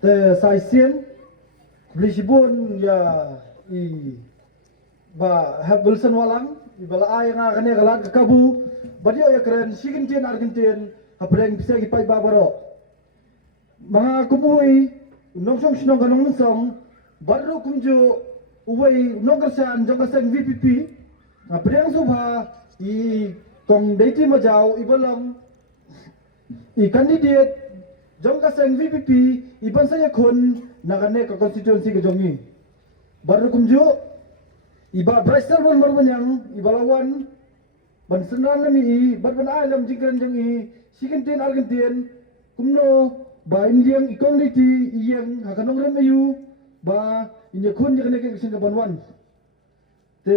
te saisien blisibun ya I ba have Wilson walang ibala ay nga kane galat kabu badio ya keren sigintin Argentin hapreng bisa gipai babaro mga kumuy nongsong sinong ganong nsong baru kumju uway nongkersan jongkaseng VPP hapreng subha I kong deiti majau ibalang I candidate jongkaseng VPP iban saya kun nakane ka constituency ke jongi baru kumju iba Bristol bon yang ibalawan ban senran nami ban alam jingkan jongi sikintin Argentin kumno ba indiang equality iyang hakanong remayu ba inya kun jikane ke sing banwan te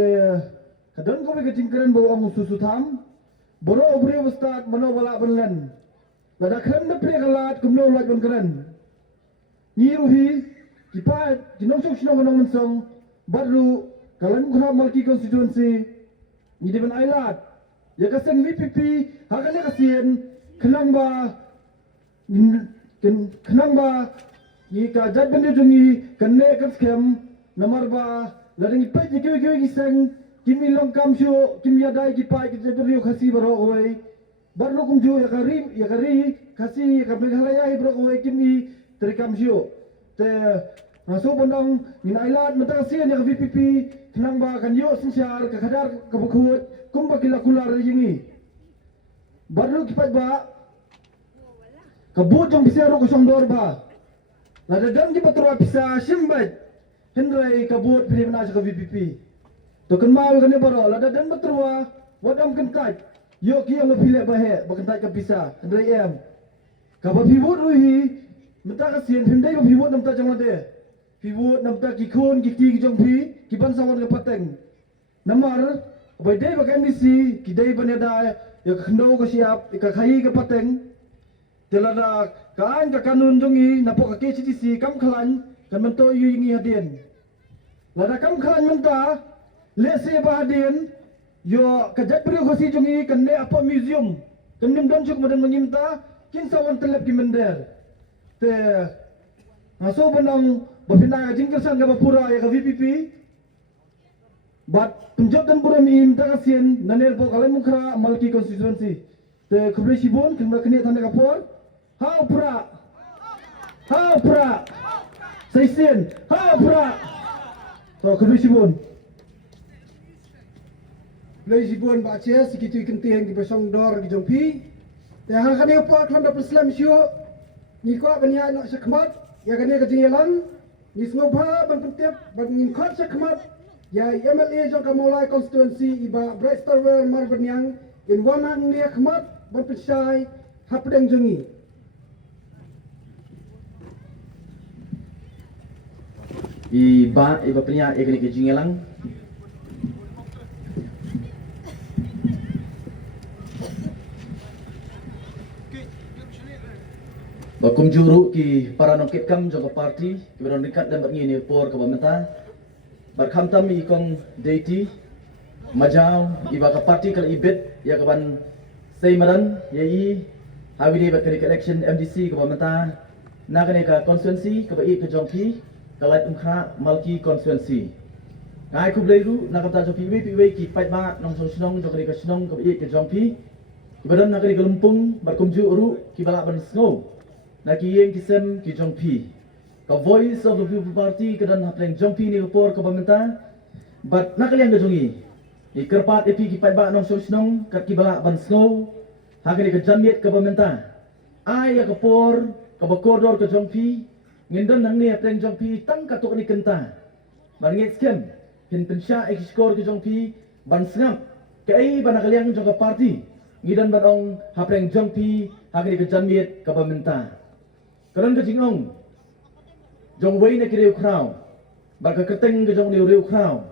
kadon ko be jingkan bo ang susutam boro obri ustad mano wala banlan lada kran na pregalat kumno lat ban kran ni ruhi kipat jinong sinong kanong mansong baru kalan ko multi constituency ni deban ailat ya kaseng VPP hakane kasien kenang ba ni ka jat bende jongi kanne kaskem namar ba lading ipai jigewe giseng kimi longkam syo kimi yadai kipai kijadriyo khasi baro oi baru kumjo ya kari kasi ka meghalaya ibro oi kimi terikam syo te masuk bondong minailat mentasian yang VPP tenang ba kan yo sinyar ka kadar ka bukut kumba kila kular yingi baru kipat ba kabut jong bisero ko songdor ba lada dam di patrua pisa simbat hendrai kabut pilih na sa VPP to kan mau kan baro lada dan patrua wadam kentai yo ki ang pilih ba he ba kentai ka pisa hendrai em ka ba pibut ruhi menta kasien hendai ba pibut namta jang lade pibut namta kikon kikti kijong pi kiban sawan ka pateng namar bai dei ba MDC kidai baneda ya khndo ka siap ka khai ka pateng telada kaan ka kanun jongi napo ka KCTC kam khalan kan mento yu yingi hadien lada kam khalan menta lese ba hadien yo ka jat priyo khasi jongi kan ne apa museum kan nim don chuk madan mangimta kin sawan telep ki mender te aso banang bapina jingkersan ka bapura ya ka VPP bat penjab dan pura mim takasien naner po kalai mukra malki constituency te kubre sibon kena kene tanda kapor ha pra saisen ha pra to kubre sibon Lai sibon ba che sikitu ikenteng di besong dor di jompi te hal kane apa kelam da Islam sio ni ko bania nak sakmat ya kane ka jingelan ni snobha ban pentep ban ngin khot sakmat ya MLA jong kamolai constituency iba Bristol mar banyang in wanang ni khmat ban pesai hapdeng jongi iba punya ekni ke jingelang bakum juru ki para nongkit kam jaga parti ki beron dekat dan bagi ni por ke pemerinta barkham tam ikong deiti majau iba ka parti kal ibet ya kaban seimaran yai hawidi bat kali election MDC ke pemerinta nakane ka constituency ke bai ke jongpi kalait umkha malki constituency ngai ku bleiru nakata jopi wi ki pait ba nong song sinong jokri ka sinong ke bai ke jongpi badan nakani ka lumpung barkum ju uru ki bala ban snow naki yang kisem ki jongpi ka voice of the people party kadan hapleng jongpi ni por ka pemerinta bat nakaliang ka jongi ni kerpat epi ki pai ba nong song sinong kat ki bala ban snow hakani ka jamiet ka pemerinta ai ya ka por ka bakordor ka jongpi ngindon nang ni hapleng jongpi tang ka tok ni kenta barngit skem hin pensya ekskor ki jongpi ban sngap kai ban nakaliang jong ka party ngidan badong hapleng jongpi hakani ka jamiet ka pemerinta karon ka jingong jong wei na kireu krau ba ka keteng ka jong ni reu krau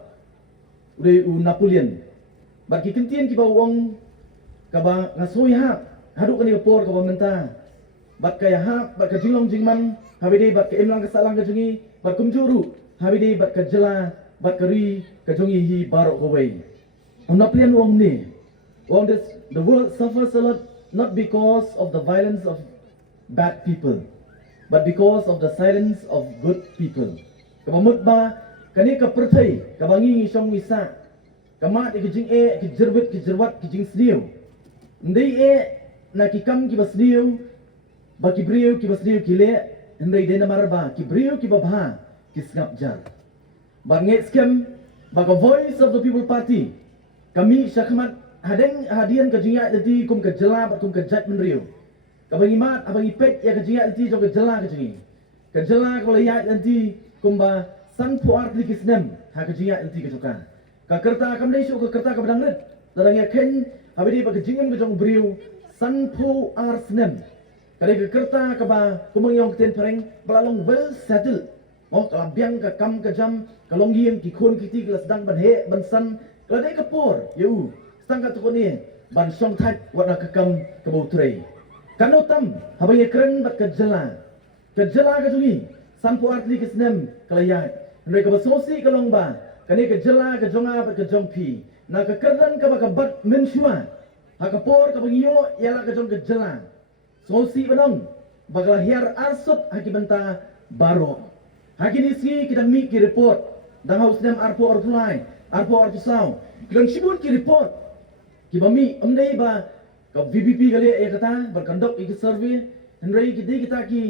reu Napoleon ba ki kentien ki bawong ka ba ngasoi ha hadu ka ni por ka pemerinta bat kaya ha bat ka jinglong jingman habide bat ka emlang ka salang ka jongi bat kumjuru habide bat ka jela bat ka ri ka jongi hi barok ko wei Napoleon wong ni wong this the world suffers a lot not because of the violence of bad people but because of the silence of good people. Kabamut ba kani ka perthai kabangi ngisong wisa kamat ikijing kijirwit kijirwat kijing sniu ndai na kikam ki basniu ba kibriu ki basniu kile ndai dena marba kibriu ki babha kisngap jar banget skem baga voice of the people party kami syakmat hadeng hadian ka jinga dati kum ka jela bat kum ka jat menriu kabangi mat abangi pet ya ka jinga dati jong ka jela ka jingi ka jela ka layat nanti kumba san puar likisnem ha ka jinga dati ka joka ka kerta kam dai ka kerta ka badang red darang ya ken habidi ba ka jingam ka jong briu san pu ar snem kali ka kerta ka ba kumang yong ten pareng balalong well settle mo kalambiang ka kam ka jam kalong yiem ki khon ki ti klas dang ban he ban san kala dai ka por yu stang ka to ni ban song thai wat na ka kam ka bo trei kanotam habai kren bat ka jela ka jungi san pu art li kisnem kala ya ndai ka ba sosi kalong ba kani ka jela ka jonga bat ka jong pi na ka kerdan ka ba ka bat men shua ha ka por ka bangiyo yala ka jong ka jela sosi banong bagala hiar arsut hakibanta baro hakini si kita mi ki report dang haus nem arpo orfulai arpo orfusau kilang sibun ki report ki bami amdai ba ka VPP gale ya kata berkandok iki survey hendrai kita ki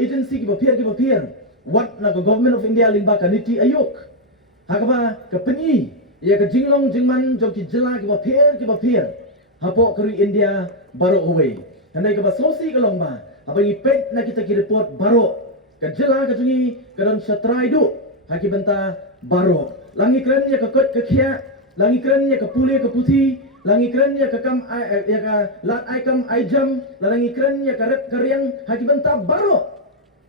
agency ki bapir what na government of India limba kaniti ayuk hakaba ka penyi ya ka jinglong jingman jong ki jela ki bapir hapo kari India baro away hendai ka ba sosi kalong ba abangi pet na kita ki report baro kajela kajungi kadon satrai du haki benta baro langi keren ya kakot kakia langi keren ya kapule kaputi langi keren ya kakam ya ka lat aikam aijam langi keren ya karep karyang haki benta baro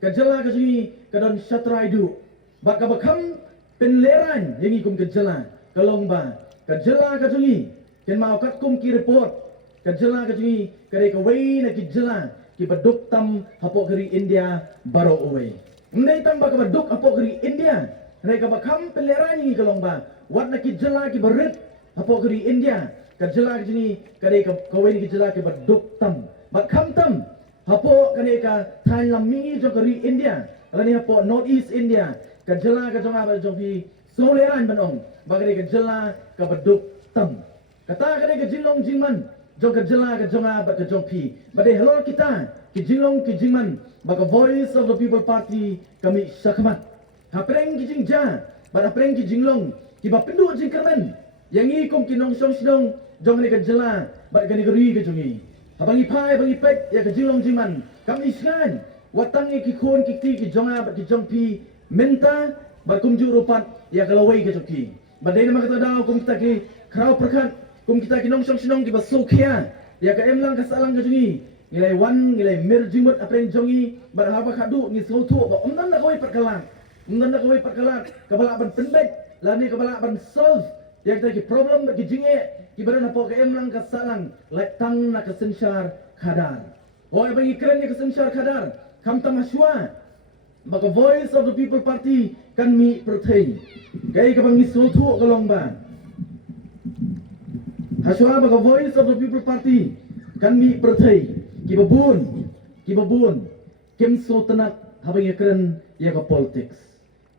kajela kajungi kadon satrai du baka bakam penleran yang ikum kajela kalong ba kajela kajungi ken mau kat kum ki report kajela kajungi kare ka wei na ki jela ki baduk tam hapo keri India baro away ndai tam ba ka baduk hapo keri India ndai ka bakam pelerani kalong ba wat na ki jela ki barit hapo keri India ka jela ki jini kare ka kawai ki jela ki baduk tam bakam tam hapo kane ka than lammi jo keri India kalani hapo North East India ka jela ka jonga ba jopi soleran banong ba kare ka jela ka baduk tam kata kare ka jinlong jingman jong ka jela ka jonga ba ka jong pi badai hello kita ki jinglong ki jingman ba ka voice of the people party kami sakmat hapreng ki jingja ba hapreng ki jinglong ki ba pindu jingkermen yang i kom ki nong song sidong jong ni ka jela ba ka ni gari ka jongi habangi pai bangi pet ya ka jinglong jingman kami skan watang ki khon ki ti ki jonga ba ki jong pi menta ba kum ju rupat ya ka lawai ka joki badai nama kata daw kum kita ki krau perkat kum kita ki nong song sidong ki ba sokia ya ka emlang ka salang ka jongi nilai wan nilai mer jimut apreng jongi bar haba khadu ni sotu ba umnan na koi perkalan kabala ban penbet lani kabala ban solve yang ta ki problem ki jinge ki baran apo ka emlang ka salang letang na ka sensyar khadar oi bagi keren ni ka sensyar khadar kam tamaswa maka voice of the people party kan mi perthei gai ka bang ni sotu kalong ba haswa maka voice of the people party kan mi perthei kibabun kim so tenat habang yakren ya ka politics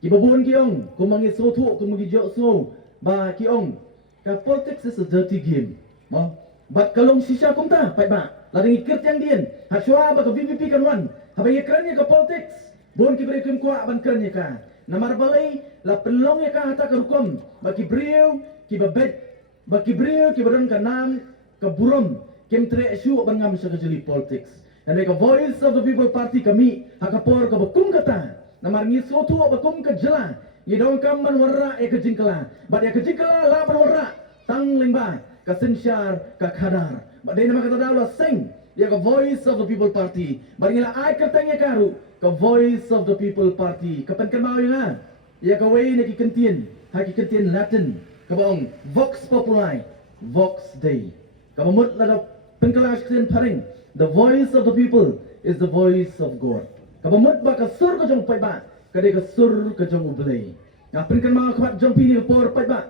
kibabun kiong kumangi so thu kumangi jo so ba kiong ka politics is a dirty game mo bat kalong sisa kumta pai ba lading ikert yang dien haswa ba ka VPP kan wan habang yakren ya ka politics bon kibre kim kwa ban kren ya ka namar balai la pelong ya ka hata ka rukom ba kibriu kibabet ba kibriu kibaran ka nam ka burom kim tre isu bangam sa kajuli politics and like a voice of the people party kami hakapor ka bakum kata namar ngi sotu bakum ka jela ni dong kam man warra e ka jingkala ba ya ka jingkala la ban warra tang lingba ka sensyar ka khadar ba dai nama kata dawa sing ya ka voice of the people party ba ngila ai ka tanya karu ka voice of the people party kapan kan mau ya ya ka way na kikentien hakikentien latin ka bang vox populi vox dei ka mamut la pengkelas kalian paring the voice of the people is the voice of God kabamut ba ka sur ka jong pai ba ka de ka sur ka jong ublay nga pengkan mga kwat jong pini por pai ba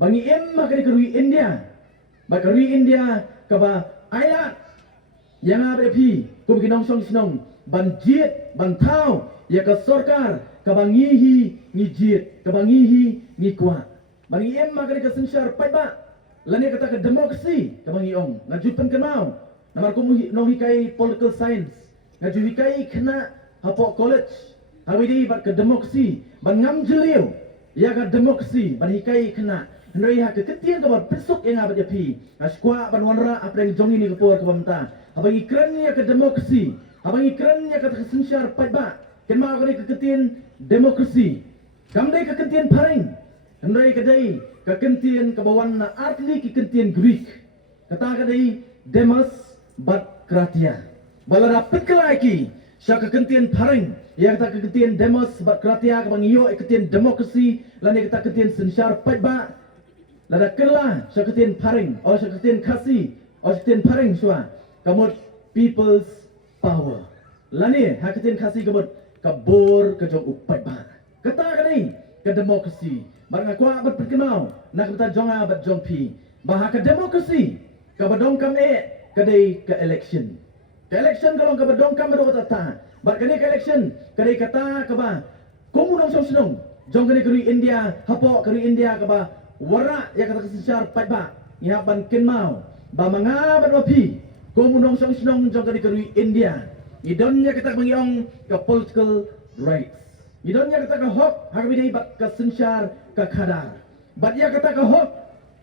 bangi em ma ka de ka rui India ba ka rui India ka ba ayat yang abe pi kum kinong song sinong ban jiet ban thau ya ka sorkar ka bangihi ni jiet ka bangihi ni kwa bangi em ma ka sensyar pai ba lani kata ka demokrasi ka bangi ong ngajupan kan mau namar ko no hikai political science ngaju hikai kena hapo college hawidi bat ka demokrasi ban ngam jeliu ya ka demokrasi ban hikai kena Hendai hak keketian kabar besok yang abad japi. Askwa ban wanra apa yang jongi ni kepor ke bamta. Abang ikrannya ke demokrasi. Abang ikrannya ke kesensyar pajba. Kenma kali keketian demokrasi. Kamdai keketian paring. Hendai kadai keketian kebawan na artli keketian Greek. Kata kadai demos bat kratia. Bala dapat kelaki. Syak keketian paring. Yang kata keketian demos bat kratia kabang iyo keketian demokrasi. Lani kata keketian sensyar pajba. Lada kerla syaketian paring, or syaketian kasih, or syaketian paring syua. Kamut people's power. Lani haketian kasih kamut kabur kejong upat ba. Kata kani ke demokrasi. Barang aku abad perkenal, nak kata jonga abad jong pi. Bah ke demokrasi, kabadong kam kadai ke election. Ke election kalau kabadong kam berdoa tata. Bar kani ke election, kadai kata kaba komunong song jong kani keri India, hapo keri India kaba wara ya kata kesensyar pajba ngihaban kenmau ba mangabat wapi komunong song sinong jong kadi kerui India idonnya kita mengiong ke political rights idonnya kita ke hok harbidai bat kesensyar ke kadar bat ya kata ke hok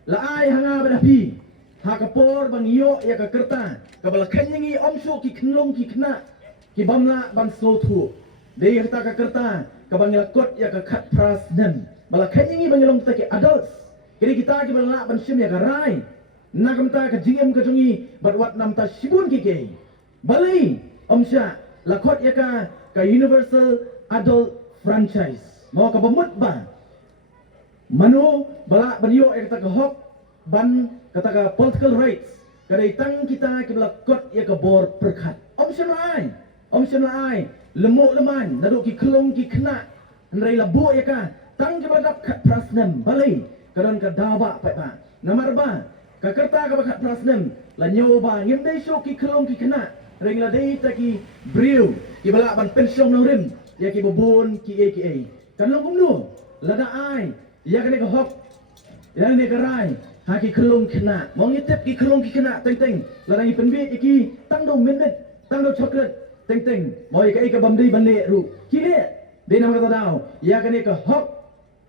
laai hanga badapi hakapor bangiyo ya ke kerta kabalakan yangi omso ki kenlong ki kena ki bamla ban slotu dei kata ke kerta kabangilakot ya ke kat pras nem balakan yangi bangilong kita ki adults kini kita ki balak ban sim ya karai nakam ta ka jingem ka jongi batwat nam ta sibun ki ke balai omsha lakot ya ka universal adult franchise mau ka bamut ba manu balak banyo ya kata ka hok ban kata ka political rights kadai tang kita ki balakot ya ka bor perkat omsha lai lemuk leman naduk ki kelong ki kena ndai labu ya ka tang ki badap kat prasnem balai karon ka dawa pa pa namar ba ka kerta ka bakat prasnem la nyoba ngim dei so ki kelong ki kena ring la dei ta ki briu ki bala ban pensiong no rim ya ki bobon ki aka kan long kumnu la da ai ya ka ne ka hok ya ne ka rai ha ki kelong kena mong itep ki kelong ki kena teng teng la ngi penbit ki tang do minute tang do chocolate teng teng moi ka ai ka bamdei ban le ru ki le dei nam ka dau ya ka ne ka hok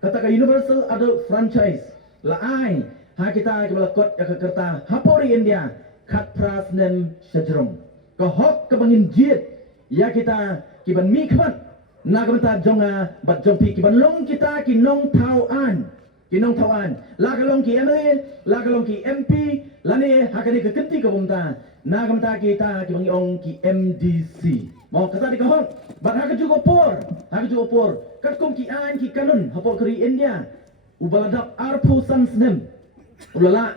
kata ka universal adult franchise la ai ha kita ke balakot ya ke kerta hapori India kat pras nem sejrong ka hok ke bangin jiet ya kita ki ban mi khat na kamta jonga bat jompi ki ban long kita ki nong thau an la ka long ki MLA la ka long ki MP la ne ha ka ni ke kenti ka bumta na kamta kita ki bangi ong ki MDC mau kata di kahon bat ha ka jugo por kat kom ki an ki kanun hapo keri India ubaladap arpu sansnem ulala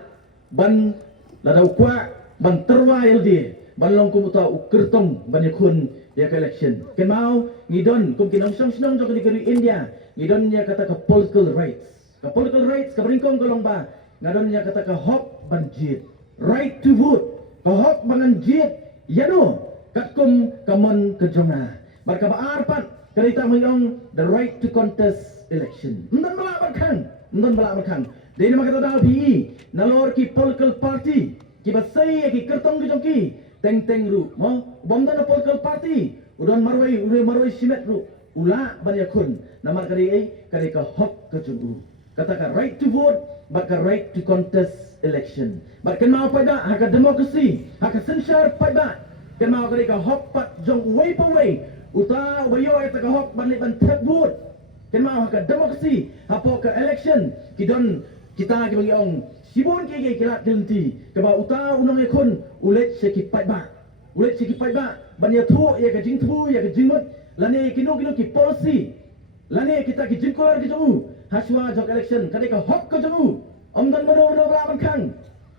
ban ladau kwa ban terwail di ban long kum uta ukertong ban yakun ya ka election ken mau ngidon kum kinong song sinong jok di keri India ngidon nya kata ka political rights ka bringkong golong ba ngadon nya kata ka hok ban jit right to vote ka hok bangan jit yano kat kum kamon kejonga barka ba arpat kereta mengiong the right to contest election. Ndan balak kan. Dei nama kata dal PE. Nalor ki political party. Ki basai ki kertong ki jongki. Teng ru. Mo bom dan political party. Udan marwai simet ru. Ula banyakun. Namar kari ka hok ke jongku. Kata ka right to vote, but ka right to contest election. But kan mau pada hak demokrasi, hak sensyar pada. Kan mau kari ka hok pat jong way pa way. Uta bayo eta ka hok ban ban tebut ken mau ka demokrasi hapo ka election kidon kita ki bagi ong sibon ki kilat kelenti ka ba uta unong ekon ulet se ki pai ba ban ya thu ya ka jing thu ya ka jingmut lane kino ki policy lane kita ki jingkolar ki jongu haswa jok election kadai ka hok ka jongu omdan mano bra ban khang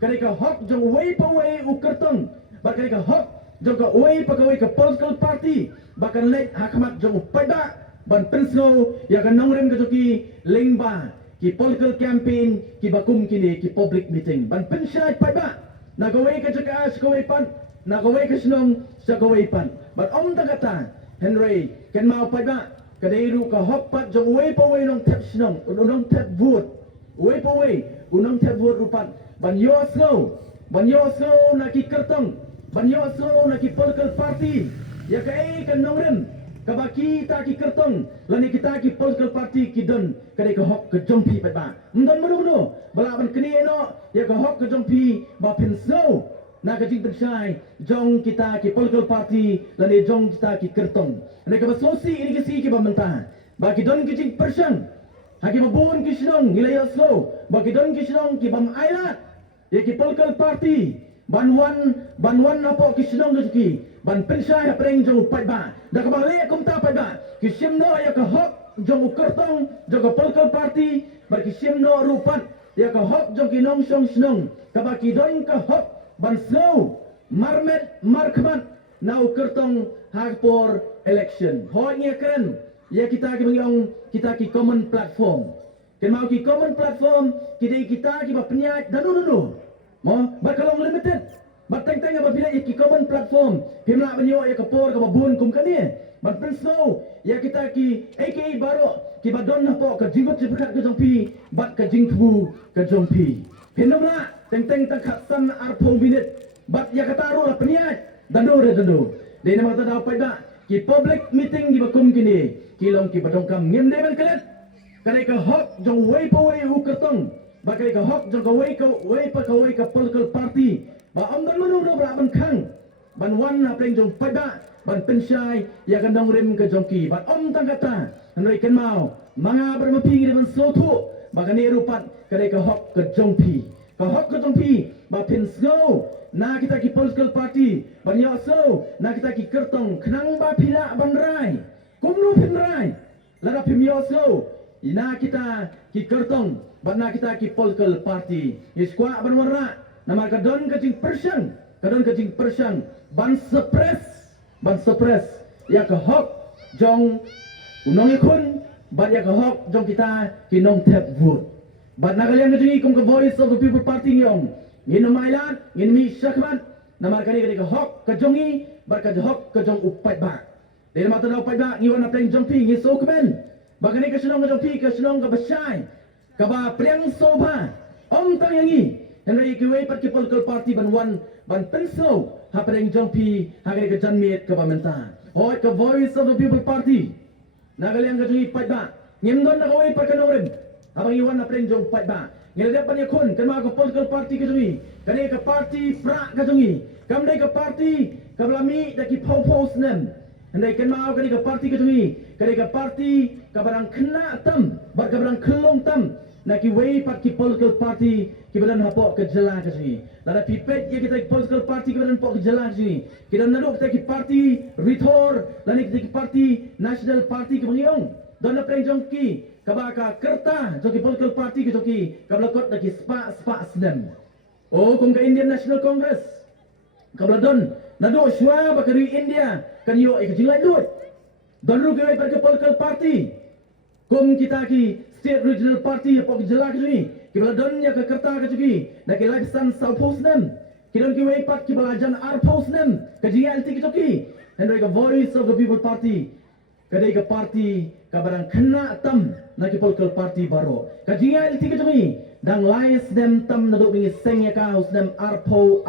kadai ka hok jong way pa way ukertong ba kadai ka hok jong ka way pa ka political party bahkan lek hakamat jong pada ban penslo ya kan nongrem kejoki lengba ki political campaign ki bakum kini ki public meeting ban pensai pada na gawe ke jaka skowe pan nak kawai kesenong sakawai pan. But om tak kata Henry ken mau pada kadai ru ka hop pat jong wei pa wei nong tap senong nong tap vote wei pa wei unong tap vote rupat ban yo slow nak ki kertong ban yo slow nak ki political party ya kai kan nong rem kabaki ta ki kertong lani kita ki political party ki don kadai ka hop ke jompi pat ba mdon madu bala ban kini no ya ka hop ke jompi ba pen slow nak jing tersyai jong kita ki political party lani jong kita ki kertong lani ka basosi ini ki si ki ba mentah ba ki don ki jing persang haki babun ki sinong nilai slow ba ki don ki sinong ki bam ailat ya ki political party banwan apa ki sinong ki ban pensai apreng jong pat ba da ka bale kum ta pat ba ki simno ya ka hok jong kertong jong ka political party bar ki simno rupat ya ka hok jong ki nong song sinong ka ba ki don ka hok ban slow marmet markman nau kertong hak por election honya keren ya kita ki mengyong kita ki common platform ken mau ki common platform kita ki ba penyat danu mo bakalong limited bateng-teng apa bila ki common platform pimla banyo ya kapor ka babun kum kani but slow ya kita ki aka baro ki badon na po ka jinggot jipat ka jongpi bat ka jingtu ka jongpi pinomla teng-teng tak khasan arpo minute bat ya kataru la penyat danu de nama ta daw pada ki public meeting di bakum kini kilong ki badongkam ngem deban kelet kanai ka hok jong wei po wei u kertong bakai ka hok jong ka wei ka political party ba om dan manung do bra ban khang ban wan na pleng jong pada ban pensai ya kan dong rem ke jongki ban om tang kata hanoi ken mau manga bermapi ngi ban sotu ba kan rupat kadai ka hok ke jongpi ba pen slow na kita ki political party ban yo so na kita ki kertong khnang ba phila ban rai kumlu phin rai lada phim yo so ina kita ki kertong ban na kita ki political party iskwa ban warna nama kadon kecing persang ban suppress ya ke hok jong unong ikun ban ya ke hok jong kita kinong tap vote ban nakalian kecing ikum ke voice of the people party ngong ngin mailan ngin mi sakman nama kali ke hok ke jongi bar ke hok ke jong upai ba de mata na upai ba ngiwan na pleng jong pi ngi so kmen bagani ke senong ke jong pi ke senong ke besai ke ba priang soba om tang yangi Henry kiwei pat ki political party ban penso hapreng jongpi hagre ke janmet ke bamenta hoi ke voice of the people party nagaliang ke jungi pat ba ngimdon na kawei pat kanorem habang iwan na preng jong pat ba ngilade pan yakun kan ma ke political party ke jungi kane ke party pra ke jungi kamdai ke party kablami daki pau snem Andai kan mau kani ke party ke jungi kani ke party ke barang kena tam bar ke barang kelong tam naki wei pat ki political party ki badan hapo ke jela ke sini lada pipet ya kita political party ki badan hapo ke jela ke sini kita naduk kita ki party rithor lani kita ki party national party ke mengiong don na preng jongki kabaka kerta joki political party ke joki kablakot naki spa snem oh kong ke Indian National Congress kabladon naduk shwa bakari India kan yo ke jilai duit don ru ke pat ke political party kum kita ki state regional party apa jela ke sini kibala donnya ke kerta ke jugi nak election south post nem kidon ki wei pat kibala jan ar post nem ke GLT ke joki and the voice of the people party kadai ke party ka barang kena tam nak political party baro ke GLT ke jogi dang lais dem tam naduk ngi sengya ka us nem arpo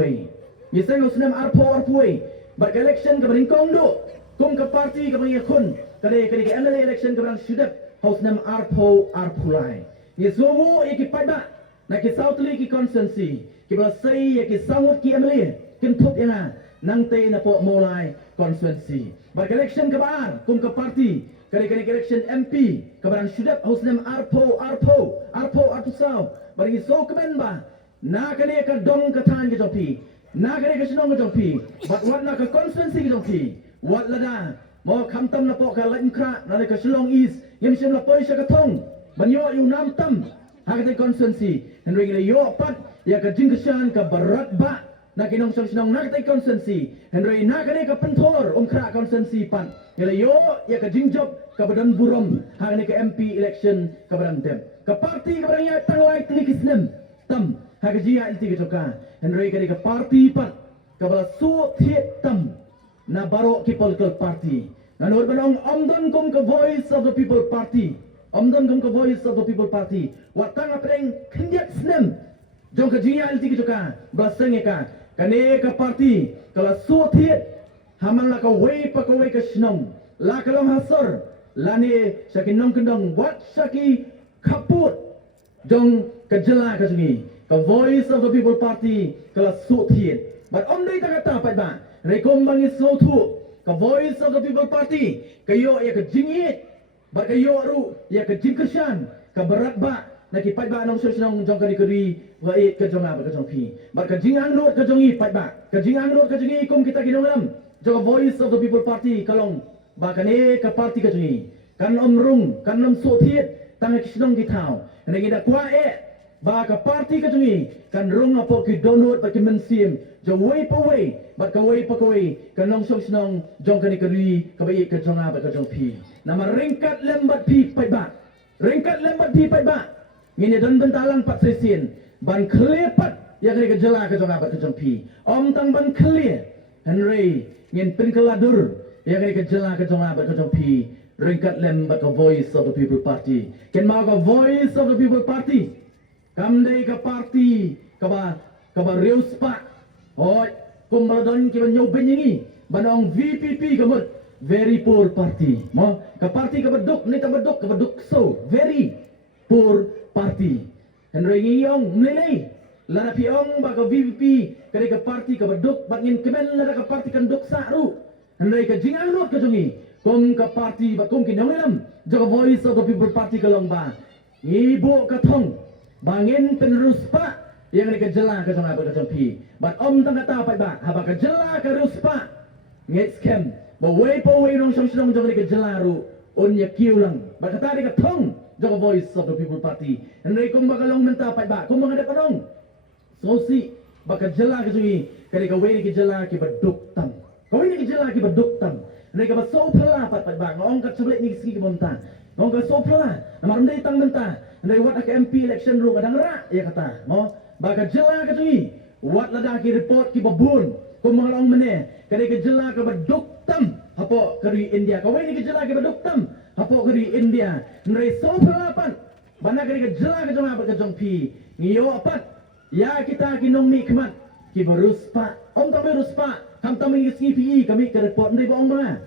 wei ni seng us nem arpo wei bar election ke beringkong do kum ke party ke bang yakun kadai ke MLA election ke barang sudap haus nem arpo lai ni zomo ki pada na ki south li ki constituency ki ba sei ki sangut ki MLA kin thop yana nang te na po molai constituency ba election ke bar kum ke party kali election MP ke barang sudap haus nem arpo sau bagi so kemen ba na kali ka dong ka tan ke jopi na kali ka sinong ke jopi but what na ka constituency ke jopi what lada mo khamtam na po ka lain kra na ka Shillong East yam sim la poi sa ka thong banyo yu nam tam hagate constituency henry ngi yo pat ya ka jingkashan ka barat ba na kinong sinong na ka constituency henry na ka ka penthor kra constituency pan ngi yo ya ka jingjob ka badan burom hagane ka MP election ka badan dem ka party ka badan ya tanglai tlikisnem tam hagaji ya ilti ka henry ka party pan kabala su thiet tam na baro ki political party nanor banong omdon kum ka voice of the people party omdon kum ka voice of the people party watang apreng khindiak snem jong ka jingal ti kituka baseng ka kane ka party kala su thiet haman la ka wei pa ka wei ka shnong la ka long hasor lane sakin nong kendong wat saki kaput jong ka jela ka sungi ka voice of the people party kala su thiet but omdai ta kata pa ba rekom bangi so thu ka voice of the people party kayo ya ka jingit ba kayo ru ya ka jingkesan ka berat ba na ki pai ba nong sosnong jong ka dikeri wa it ka jong ba ka jong pi ba ka jingan rot ka jongi pai ba ka jingan rot ka jongi kum kita kinong lam jong voice of the people party kalong ba ka ne ka party ka jongi kan rung kan so thiet tang ki snong ki thau ne ngi da kwa ba ka party ka jongi kan rung apo ki download ba ki men sim jo wei pa wei bat ka wei pa ka wei kan long song snong jong ka ni kari ka bai ka jonga ba ka jong pi nama ringkat lembat pi pai ba ringkat lembat pi pai ba ngine don bentalang pat sesin ban klepat ya ka ni ka jela ka jonga ba ka jong pi om tang ban clear henry ngin pen keladur ya ka ni ka jela ka jonga ba ka jong pi ringkat lembat ka voice of the people party ken ma ka voice of the people party kamdei ka party ka ba reus pa oi kumbaladon ki ban nyobin ini banong VPP kamot very poor party mo ka party ka baduk ni ta baduk ka baduk so very poor party henry ngiyong mlelei lara piong ba ka VPP kare ka party ka baduk bangin kemen lara ka party kan duk sa ru henry ka jingang lot ka jongi kum ka party ba kum kinong lam jo voice of the people party ka long ba ibu ka thong bangin penerus pa yang ni ka jela ka jonga ba ka jong pi but om tang kata pa ba haba ka jela ka rus pa ngit scam ba wei pa wei rong song song jong ni ka jela ru on ya kiu lang ba kata ni ka thong jong voice of the people party henry kum ba ka long menta pa ba kum ba ka panong so si ba ka jela ka jongi kare ka wei ni ka jela ki baduk tam ka wei ni ka jela ki baduk tam henry ka ba so phala pa ba ngong ka seblet ni ski ki monta ngong ka so phala namar ndai tang menta henry wat ka MP election ru kadang ra ya kata mo baka jela ka tungi wat lada ki report ki babun ko mangalong mene kare ka jela ka baduktam hapo kari India ka wai ni ka jela ka baduktam hapo kari India nre so palapan bana kare ka jela ka joma ka jong pi ngiyo apat ya kita kinong mi kmat ki baruspa om ta baruspa kam ta mi ski pi kami ka report nre bong ba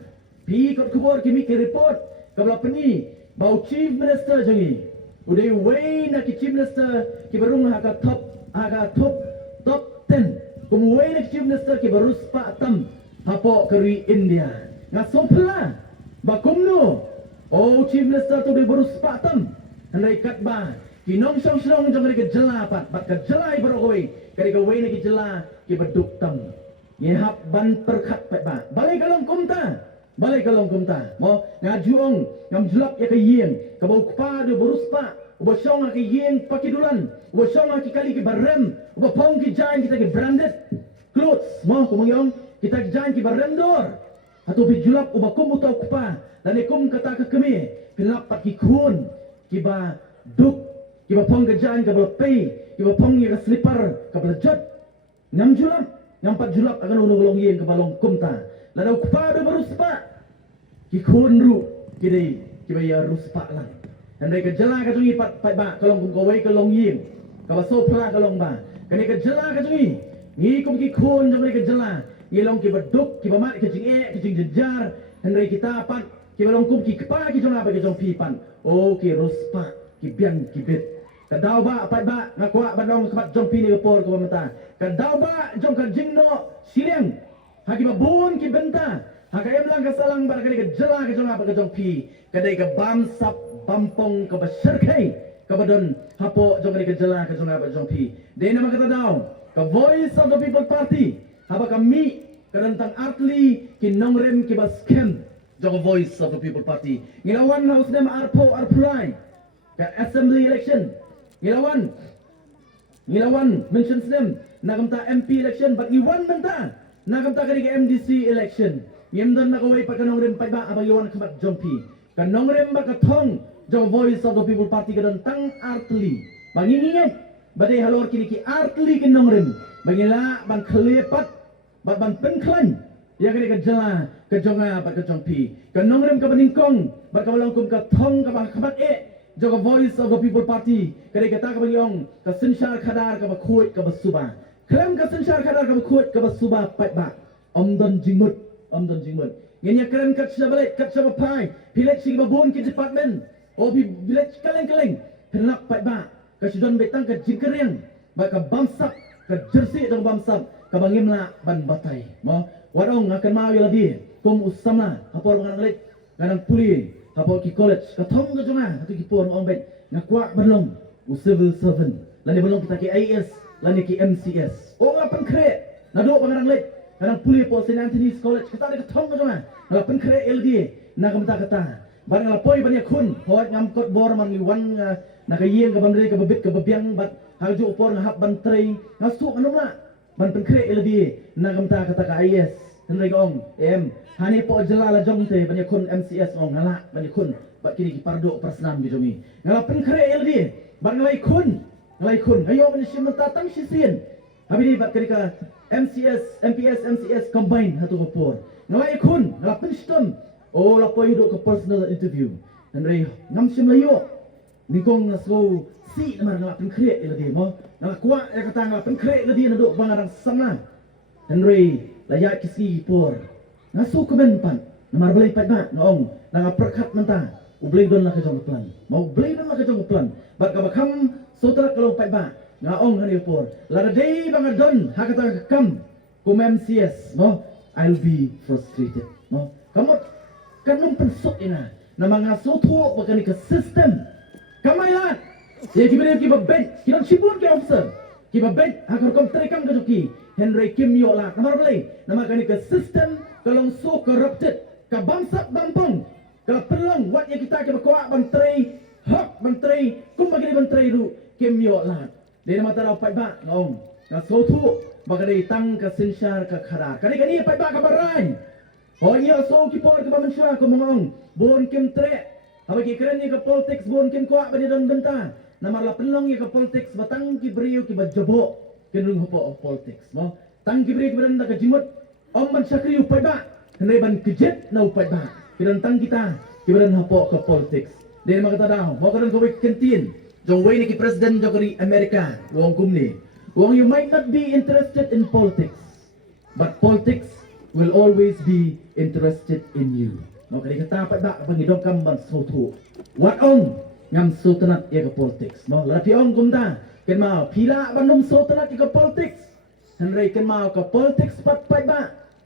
pi kot kubor ki mi ka report ka bla pani bau chief minister jangi udai wai na ki chief minister ki barung ha ka top 10 kumuway na chief minister ki barus pa tam hapo kari India nga sopla ba kumno o chief minister to di barus pa tam hanay kat ba kinong song jong ka jela pat bat ka jela ibaro kowe kari ka way na ki jela ki baduk tam ngehap ban perkhat pa ba balay kalong kumta mo nga juong ngam julap ya ka yeng ka bau pa di barus pa uba song ki yeng pakidulan uba song ki kali ki barem uba pong ki jain kita ki branded clothes mo kumangyong kita jain ki barem dor ato bi julap uba kum utaw pa lani kum kata ka kami pilap pat ki kun ki ba duk ki ba pong ki jain ka ba pay ki ba pong ki slipper ka blajat ngam pat julap akan ulong yeng ka balong kumta lanaw pa do barus pa ki kun ru ki ba ya ruspa lang andai ka jela ka tungi pat ba kalong kum kawai kalong ying ka ba so pla kalong ba kani ka jela ka tungi ngi kum ki khon jong ka jela ngi long ki baduk ki ba mat ki jing jejar andai kita pat ki ba long kum ki kpa ki jong apa ki jong pipan o ki ruspa ki biang ki bit ka daw ba pat ba ngakwa bandong kapat jong pini por ko mata ka daw ba jong ka jingno sileng hagi ba bun ki benta hakayam lang kasalang barangkali ka jela ka jong apa ka jong pi kadai ka bamsap bampong ka basyarkay ka badon hapo jong ka jela ka jong apa jong pi de nama kata daw ka voice of the people party haba kami kadantang artli kinongrem ki baskem jong voice of the people party ngilawan haus dem arpo arpulai ka assembly election ngilawan mentions them nagamta MP election but ngiwan benta nagamta kari ka MDC election yemdan na kaway pa kanong rin pa ba abayawan kamat jompi kanong rin ba katong jong voice of the people party kadang tang artli mangingingay baday halor kini ki artli kinong rin bangila bang klepat bat ban penklan ya kini ke jela ke jonga bat ke jongpi ke nongrem ke beningkong bat ke balongkum ke thong ke bah khabat joga voice of the people party kini ke tak banyong ke sensyar khadar ke bakhuit ke basuba klem ke sensyar khadar ke bakhuit ke basuba pat ba omdon jingmut ngenya keren kat sabalik kat sabapai village sing babun ke department village kaleng hendak pat ba ke sidon betang ke jingkering ba ke bamsak ke jersey dong bamsak ke bangimla ban batai mo wadong akan mau lagi kum usama hapor ngangalit nganang puli hapor ki college ka thong ke jonga hatu ki por ong bet ngakwa banlong civil servant lani banlong kita ki IAS lani ki MCS ngapan kre nado pangarang lit nganang puli po St. Anthony's College kita ada ke thong ke jonga ngalapan kre LD nagamta kata barang lapoi banyak kun hoat ngamkot bor man liwan nakayeng ke bandre ke bebit ke bebiang bat haju upor ngahap bantrai ngasuk anumna ban penkre LD nagamta kata ka IAS henry gong hani po jelala jongte banyak kun MCS ong ngala banyak kun bat kini ki pardo persnam di jomi ngala penkre LD ban ngalai kun ayo ban simenta tang sisien habis bat kini ka MPS combine hatu upor ngalai kun ngala penstom lapoi duk ke personal interview henry ngam sim layo ningkong ngaso si namar ngala penkre LD mo ngala kuat kata ngala penkre LD naduk bangarang sama henry layak kisi por ngasu kemen pan namar belai pat ba ngong nanga perkat menta ublei don la ka jong plan mau blei don la ka jong plan bat ka bakam sotra kalau pat ba ngaong hani por la dei bangadon hakata kam kum MCS no I'll be frustrated no kamu kanum pensuk ina nama ngasu tu bakani ke system kamailan ye kibere ki babben kiran sibun ke officer ki babben hakar kom terekam ke joki Henry Kim Yo lah namar belai nama kani ke system kalau so corrupted ka bangsa bampung ka pelong wat yang kita ke bakwa bantrai hak bantrai kum bagi bantrai ru Kim Yo lah dia nama tara pai ba ngong ka so tu bagari tang ka sensyar ka khara kani pai ba ka barai ya so ki por ke bamensya ko mongong bon kim tre habaki keren ni ka politics bon kim kwa bani don benta namar la pelong ya ka politics batang ki brio ki bajabo kenung hopo of politics mo tang ki brio ki beranda ka jimut om ban sakri upai ba henai ban kejet na upai ba kiran tang kita ki beran hopo ka politics dia makata daw mo karon ko kentin jong way ni ki president jogari America wong kumni wong you might not be interested in politics but politics will always be interested in you mo kani kata pa ba pangidong kam ban sotu wat on ngam sotanat ya ka politics mo lapi on kumta ken ma pila banum sotanat ya ka politics henry ken ma ka politics pat pa ba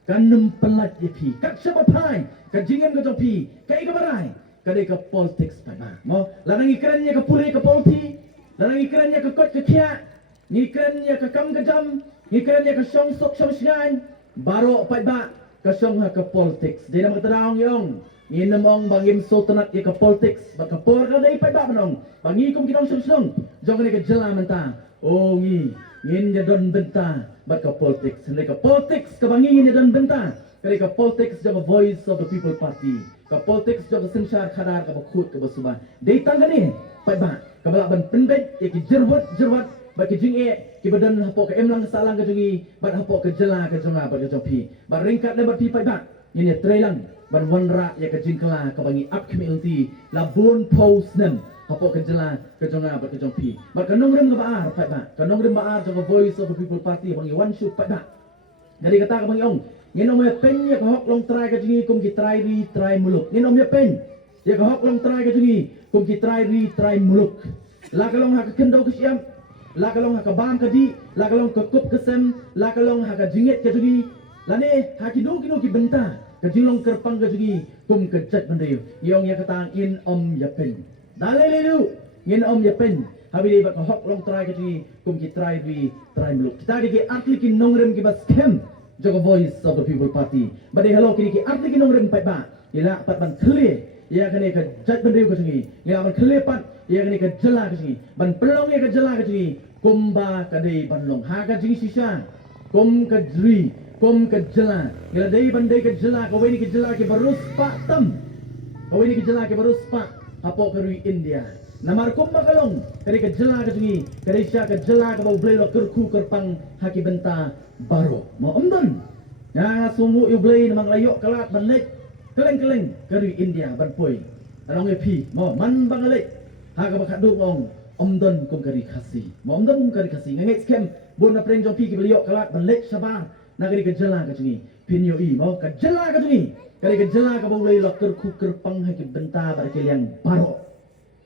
kanum pelat ya pi kat siapa pai ka jingem ka topi kai ka barai kadai ka politics pa ba mo lanang ikrannya ka puri ka politi lanang ikrannya ka kot ka kia ngikrannya ka kam ka jam ngikrannya ka song sok song sngan baro pa ba ka song ha ka politics di na magtanaw yung nginamong bangim sotanat ya ka politics baka por ka dai pa ba manong bangi kum kinong sung jong ni ka jela menta ngin ya don benta baka politics ni ka politics ka bangi ni don benta kali ka politics jong voice of the people party ka politics jong sensyar khadar ka bakhut ka basuba dei tangani pa ba ka bala ban penbet ya ki jerwat bagi jing ki badan hapo ka emlang salang ka jungi bat hapo ka jela ka jonga ba ka jopi ba ringkat le bat pi pa ba ini trailang ban wanra ya ka jingkla ka bangi up community labon post nem hapo ka jela ka jonga ba ka jopi ba kanong rem ka baar pa ba kanong rem baar jong voice of the people party bangi one shoot pa ba jadi kata ka bangi ong nginom ya pen ya ka hok long try ka jungi kum ki try muluk nginom ya pen ya ka hok long try ka jungi kum ki try muluk la ka long ha ka kendo ka siam la kalong ha ka bam ka di la kalong ka kup ka sem la kalong ha ka jinget ka jugi la ne ha ki do ki benta ka jinglong kerpang ka jugi kum ka jat bandeu yong ya katang in om ya pen dale le lu ngin om ya pen habi ba ka hok long try ka jugi kum ki try muluk kita ki atli ki nongrem ki bas kem jogo voice of the people party ba de hello ki atli ki nongrem pa ba ila pat ban clear ya kane ka jat bandeu ka jugi ya ban clear pat ya kani ka jela ka sini ban pelong ya ka jela ka sini kumba ka dei ban long ha ka jing sisa kum ka jri kum ka jela ya dei ban dei ka jela ka weni ka jela ke barus pa tam ka weni ka jela ke barus pa apo ka rui India namar kumba ka long kani ka jela ka sini kani sya ka jela ka bau blelo kerku kerpang haki benta baro mo omdon Nga sumu iblay namang layok kalat balik keleng keri India ban poi. Anong epi mo man bangalik. Haga bakadu ong omdon kum kari khasi. Mo omdon kum kari khasi ngait skem bon na preng jompi ki layok kalat balik sabang nagari ka jala ka jungi. Pinyo i mo ka jala ka jungi. Kari ka jala ka boleh lokker kuker pang ha ki benta bar ke liang baro.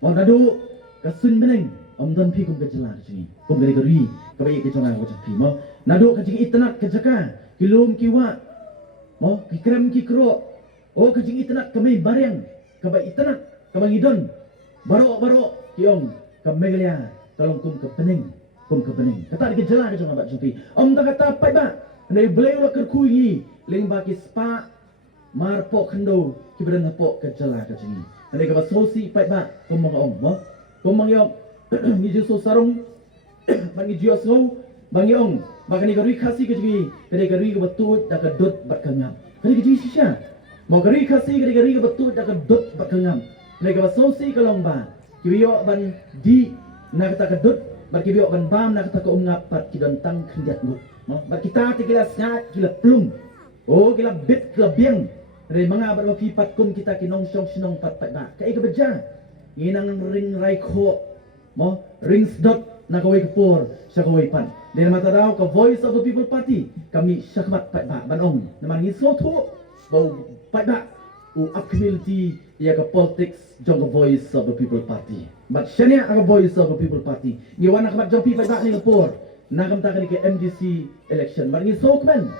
Mo dadu ka sun beneng omdon pi kum ka jala ka jungi. Kum kari ka ri ka bai ka jona ka pi mo. Nadu ka jungi itnak ka jaka kilum kiwa. Mo ki krem ki kro. Oh kajing itanak kami bareng kabai itanak kabang idon baro kiong kamegalia kalong kum ke pening kata di jela ke jong abat jumpi om tak kata pai ba nei bleu la kerkui ling ba ki spa mar po khendo ki beren po ke jela ke jingi nei ka ba sosi pai ba kumang om mo kumang yong ni ju so sarung bangi jio so bangi om bakani gari khasi ke jingi nei gari ke batut dak dot bat kangam kani ke jingi sisya mau gari kasi gari betul dak dot bakangam lega basosi kalong ba kiyo ban di na kata kedut bar kiyo ban bam na kata ungap pat kidon tang khendiat mut mo bar kita tikila snat kila plum oh kila bit kila biang re manga bar kipat kum kita kinong song sinong pat ba kai ka beja nginang ring rai kho mo ring dot na kawai kapor sa kawai pan den mata daw ka voice of the people party kami syakmat pat ba banong naman ngiso thu bau pada up community ya ka politics jong the voice of the people party but shania ka voice of the people party ni wana ka jong pi pada ni por na kam ta ke MDC election bar ni sokmen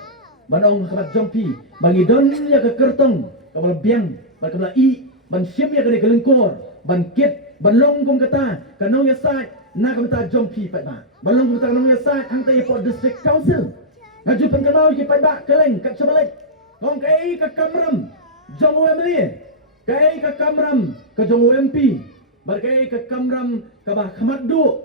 banong ka jong pi bangi don ya ka kertong ka bal biang bar ka i ban sim ya ka ke lengkor ban kit ban long kum kata kanong ya sai na kam ta jong pi pada balong kum ta kanong ya sai hang ta for district council ngaju pen kanau ki pada keleng kat sebalik Kong kai ka kamram jong UMLA kai ka kamram ka jong UMP bar kai ka kamram ka ba khamatdu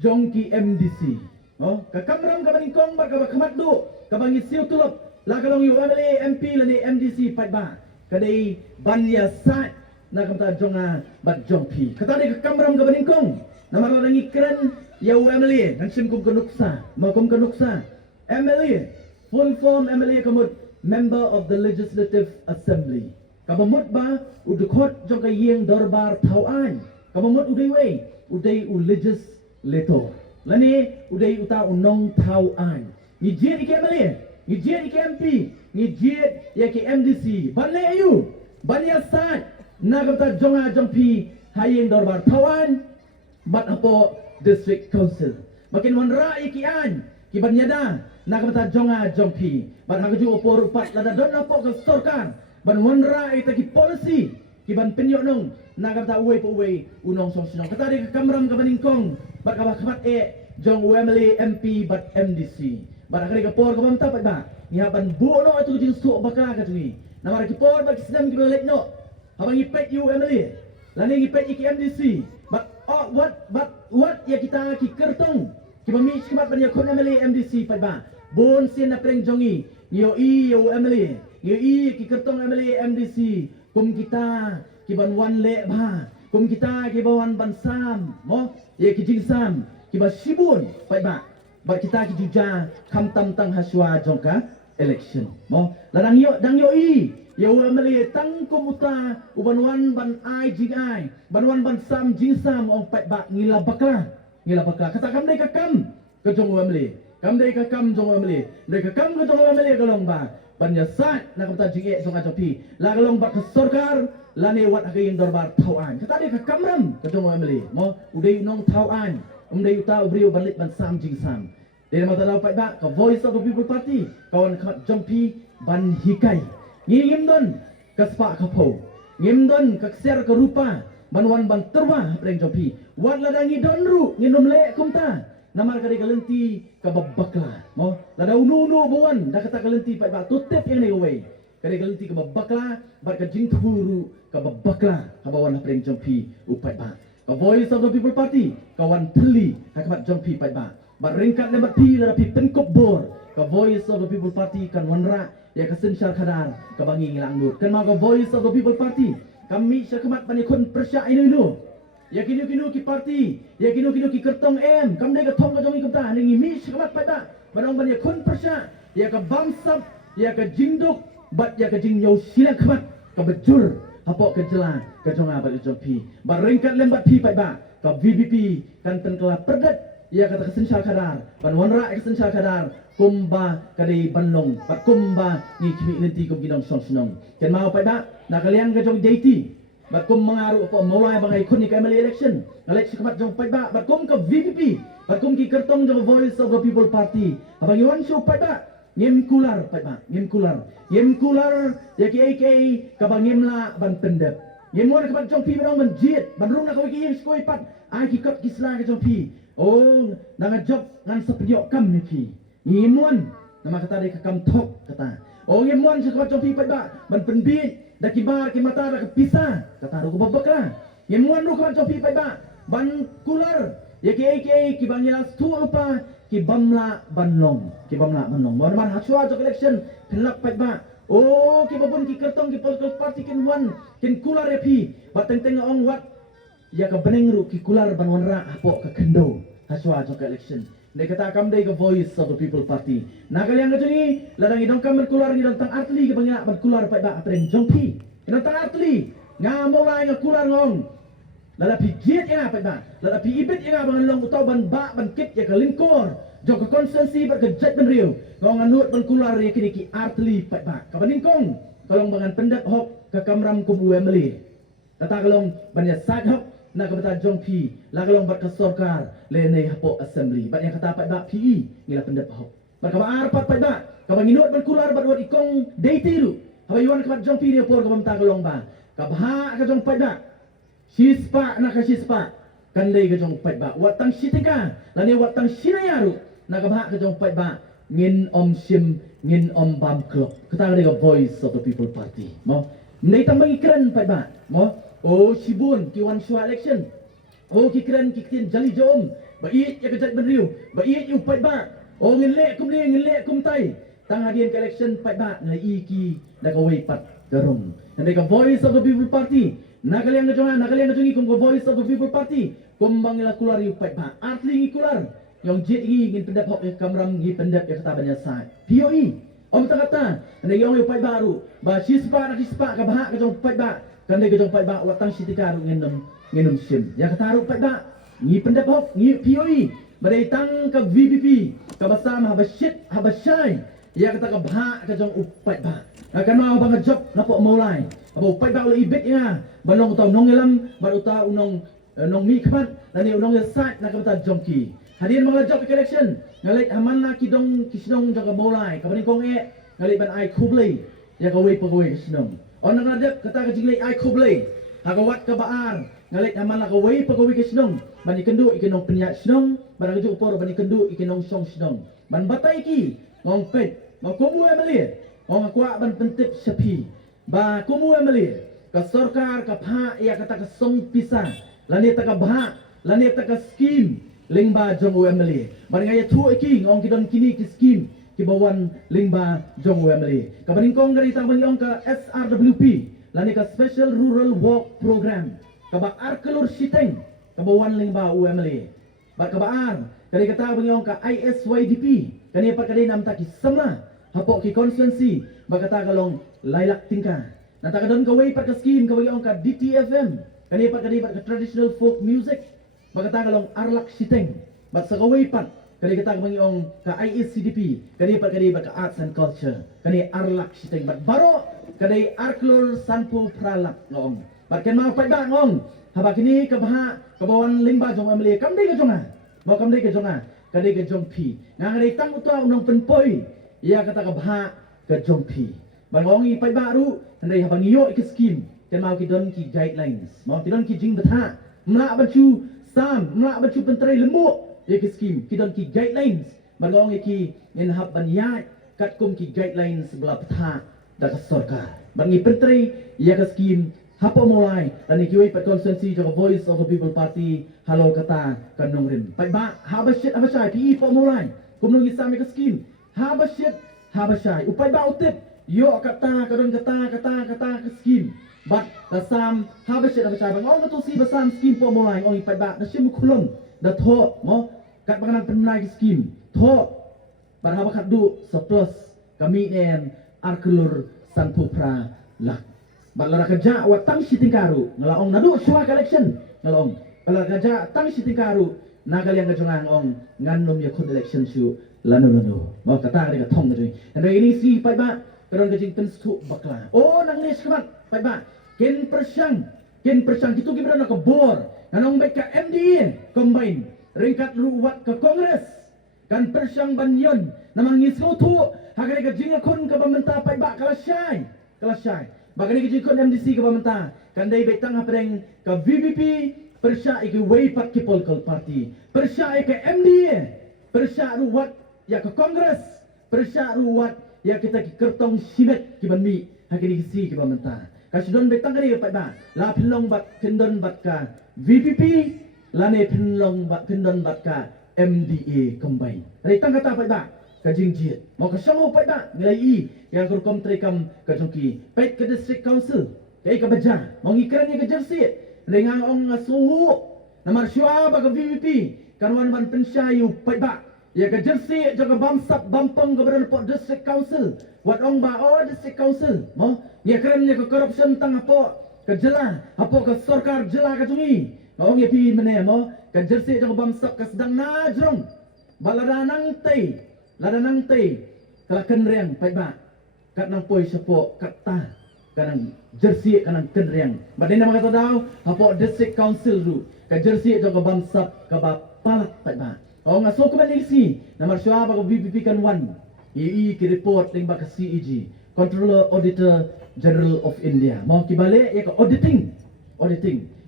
jong ki MDC oh ka kamram ka bani kong bar ka ba khamatdu ka bangi siu tulop la ka long UMLA MP la ni MDC pat ba ka dei banya sat na kamta jonga bat jong pi kata dei ka kamram ka bani kong namar la ngi kren ya UMLA dan sim kum kanuksa ma kum kanuksa MLA full form MLA kamut Member of the Legislative Assembly. Kabamut ba udukot jong kayeng dorbar tauan. Kabamut udai udai legislator. Lani udai uta unong tauan. Ni jed ke MLA, ni jed ke MP, ni jed ya ke MDC. Banle ayu, banya sat na kata jonga jong pi hayeng dorbar tauan bat apo district council. Makin wanra ikian kiban nyada na kata jonga jongpi ban hagju opor pat lada don apo ke sorkan ban wanra ita ki policy kiban penyok nong na kata uwe po uwe unong song sinong kata di kamram ka baningkong bat ka khamat jong UMLA MP bat MDC ban akari ka por ka bamta pat ba ni haban buno atu jing su bakla ka tui na mara ki por ba kisdam ki belet no habang ipet UMLA lani ipet ki MDC but what ya kita ki kertong ki bami skmat ban ya kon MLA MDC pat ba bon sin na preng jongi yo UMLA yo ki kertong MLA MDC kum kita ki ban wan le ba kum kita ki bawan ban sam mo ye ki jing sam ki ba sibun pat ba ba kita ki juja kham tam tang haswa jongka election mo ladang yo dang yo UMLA tang kumuta uban wan ban ai jing ai ban wan ban sam jing sam ong pat ba ngila bakla kata kam dai ka kam ke jong UMLA kam dai ka kam jong UMLA dai ka kam ke jong UMLA kalong ba banya sat na kata jinge jong ajopi la kalong ba ke sorkar la ne wat haging dorbar tauan kata dai ka kamram ke jong UMLA mo udai nong tauan dai uta ubriu balik ban sam jing sam dai mata daw pat ba ka voice of the people party kawan khat jompi ban hikai ngim don ka spa ka po ngim don ka ser ka rupa banwan ban terwa reng jopi wat ladangi donru nginom le kumta namar kari kalenti kababakla mo lada unu buan da kata kalenti pat ba tutep yang nei kari kalenti kababakla bar ka jingthuru kababakla habawan reng jopi upat ba ka voice of the people party kawan thli hakmat jopi pat ba bar ringkat le pi la pi penkop bor ka voice of the people party kan wanra ya ka sensyar khadar ka bangi ngilang lut kan ma ka voice of the people party kami syakmat bani kon persya ini ya kinu ki parti ya kinu ki kertong kam dai ka thong ka jongi kamta ningi mi syakmat pada barang bani kon persya ya ka bamsap ya ke jingduk bat ya ke jing nyau silang khamat ka bejur hapok ke jela ke jonga bat jong pi ba ringkat lembat pi pai ba ka VVP kan ten kala perdet ya kata kesensa kadar ban wanra kesensa kadar kumba kadi banlong bat kumba ni kimi nanti kum ginong song senong ken mau pai ba na kalian ke jong JT bat kum mengaru apa mulai bangai kun ni KML election ngalek sikmat jong pai ba bat kum ke VVP bat kum ki kertong jong Voice of the People Party abang yuan show pai ba ngem kular pai ba ngem kular ya ki AK ka bang ngem ban pendep ngem mo ka ban jong pi ban ban jit ban rung na ka ki yang skoi pat ai ki kot kisla ka jong pi oh nang job ngan sepenyok kam ni pi ngem mon nama kata de ka kam thok kata oh ngem mon sa ka jong pi pai ba ban penbit da kibar ki mata da pisah kata ru ko babak la ngem mon ru ka jong pi pai ba ban kular ya ki AK ki bang ya stu lupa ki bamla banlong mon man haswa jok election penlap pai ba oh ki babun ki kertong ki political party kin wan kin kular epi bateng teng ong wat ya ka beneng ru ki kular ban wanra apo ka kendo haswa jok election de kata kam de ka Voice of the People Party na kalian ka jeni ladang idong kam kular ni tang artli ki bangya ban kular pai ba apreng jongpi tang artli nga mulai nga kular ngong lalapi jit ya pai ba lalapi ibit ya bangan long utaw ban ba ban kit ya ka lingkor jok ka konsensi ber ka jet ben riu ngong anut ban kular ya kini ki artli pai ba ka baningkong kalong bangan pendek hok ka kamram ku buemeli kata kalong banya sat hok na ka bata jongpi la kalong bat ka sorkar le nei hapo assembly bat yang kata pai ba PE ngila pendek hok bat ka ar pat pai ba ka banginut ban kular bat wat ikong deitiru habayuan ka bat jongpi dia por ka bamta kalong ba ka baha ka jong pai ba sispa na ka sispa kandai ka jong pai ba watang sitika lani watang sinayaru na ka baha ka jong pai ba ngin om sim ngin om bam klok kata ka Voice of the People Party mo nei tambang ikran pai ba mo oh sibun ki wan shua election oh ki kran ki tin jali jom ba it ya ka jat ben riu ba it yu pai ba oh ngin le kum tai tang hadian ka election pai ba ngai iki da ka wei pat garong kandai ka Voice of the People Party na kalian ngajongi kum ko Voice of the People Party kumbang ila kular yu pai ba atli ngi kular yang jet ngi ngin pendap hok kamram ngi pendap ya kata banyak sai POE om kata kandai yang yu pai baru ba sispa ka baha ka jong pai ba kandai ka jong pai ba watang sitika ru ngenom sim ya kata ru pai ba ngi pendap hok ngi POE badai tang ka VVP ka basam habashai ya kata ka baha ka jong upai ba akan mau bang job napo mulai abo pai ba ul ibet ya balong utaw nong elam baru utaw nong mi khamat lani nong sat na ka jongki hadian mga job election ngalit haman na kidong kisnong jaga mulai kabaning kong ngalit ban ai kublay ya ka wei pagawai kisnong on nang adap kata ka jinglay ai kublay hagawat ka baar ngalit haman na ka wei pagawai kisnong ban ikendu ikenong penyak snong ban ka por ban ikendu ikenong song snong ban batay ki ngong pet ngkumu emeli ngong kwa ban pentip sepi ba kumu emeli ka sarkar ka pha ya kata ka song pisah lani ta ka bha lani ta ka scheme lingba jong emeli ban ngaya thu iki ngong kidon kini ki scheme ki bawan lingba jong emeli ka baning kong gari ta bang yong ka SRWP lani ka Special Rural Work Program ka ba arkelur siteng ka bawan lingba emeli ba ka baan kali kata bang yong ka ISYDP kani pa kali nam ta ki samla hapo ki constituency ba kata kalong lailak tingka nata kadon ka way pat ka scheme ka bang yong ka DTFM kani pa kali ka traditional folk music bagata kalong arlak siteng bat sa kaway pat kani kata bang yong ka ISCDP kani pa kali ka arts and culture kani arlak siteng bat baro kani arklor sanpo pralak ngong bat ken mau pai ba ngong haba kini ka baha ka bawan lingba jong amle kam dei ka jonga mo kam dei ka jonga kani ka jong pi ngang dei tang utaw nong penpoi ya kata ka baha ka jong pi ban ngong i pai baru ndai haba ngiyo ik scheme ken mau ki don ki guidelines mo ki don ki jing betha mla bachu mla bachu pentrai lembu ya ki scheme ki don ki guidelines ban ngong ki yen hab ban ya kat kum ki guidelines bla betha da ka sarkar ban ngi pentrai ya ka scheme hapo mulai dan ikiway pat konsensi jo Voice of the People Party halo kata kanong rin pai ba habashit habashai PE po mulai kumnong isami ka scheme habashit habashai upai ba utip yo kata kadon kata ka scheme bat kasam habashit habashai bang ong to si basam scheme po mulai ong ipai ba na sim kulom da tho mo kat bangan penai scheme tho bar habakat du surplus kami nem arkelur sanpu pra lak. Balara kerja wat tang siting karu ngalaong nadu suak election ngalaong. Balara kerja tang siting karu nagal yang kejongang ong nganom ya kun election su lanu. Mau kata ada katong ngajui. Dan ini si pai ba karon kajing tensu bakla. Oh nang nis kemat pai ba. Ken persang itu gimana nak bor. Nganong baik ka MDA combine ringkat ruwat ke Kongres kan persang banyon namang ngisutu hagari kajing akon ka pamenta pai ba kalasay. Bagani kajing kon MDC ka pamenta kan dai betang hapreng ka VVP persya iki way pat ki political party persya ke MDA persya ruwat ya ke Kongres persya ruwat ya kita ki kertong simet ki banmi hagari si ki pamenta kasidon betang kari pai ba la pinlong bat kendon bat ka VPP lane pinlong bat kendon bat ka MDA combine. Dari tang kata pai ba kajing jiet. Mau ka sango pai ba nilai i yang kurkom trekam kajongki. Pai ke district council. Kai ka baja. Mau ngikran ni ke jersey. Dengan ong ngasuhu. Namar syua ba ka VPP. Karwan ban pensyayu pai ba. Ya ke jersey jaga bamsap bampang gubernur pot district council. Wat ong ba district council. Mau ngikran ni ke corruption tang apa kejelah apa ke sarkar jelah kajungi. Mau ngipi mene mo kan jersey jaga bamsap ka sedang najrong. Baladanang tei kalakan riang pai ba kat nang poi sapo kata kanang jersey kanang kenriang badai nama kata daw hapo district council ru ka jersey jaga bamsap ka ba palat pai ba oh ngaso ko manisi namar syua ba VPP kan 1 ki report ling ba ka CEG Controller Auditor General of India mau kibale ya ka auditing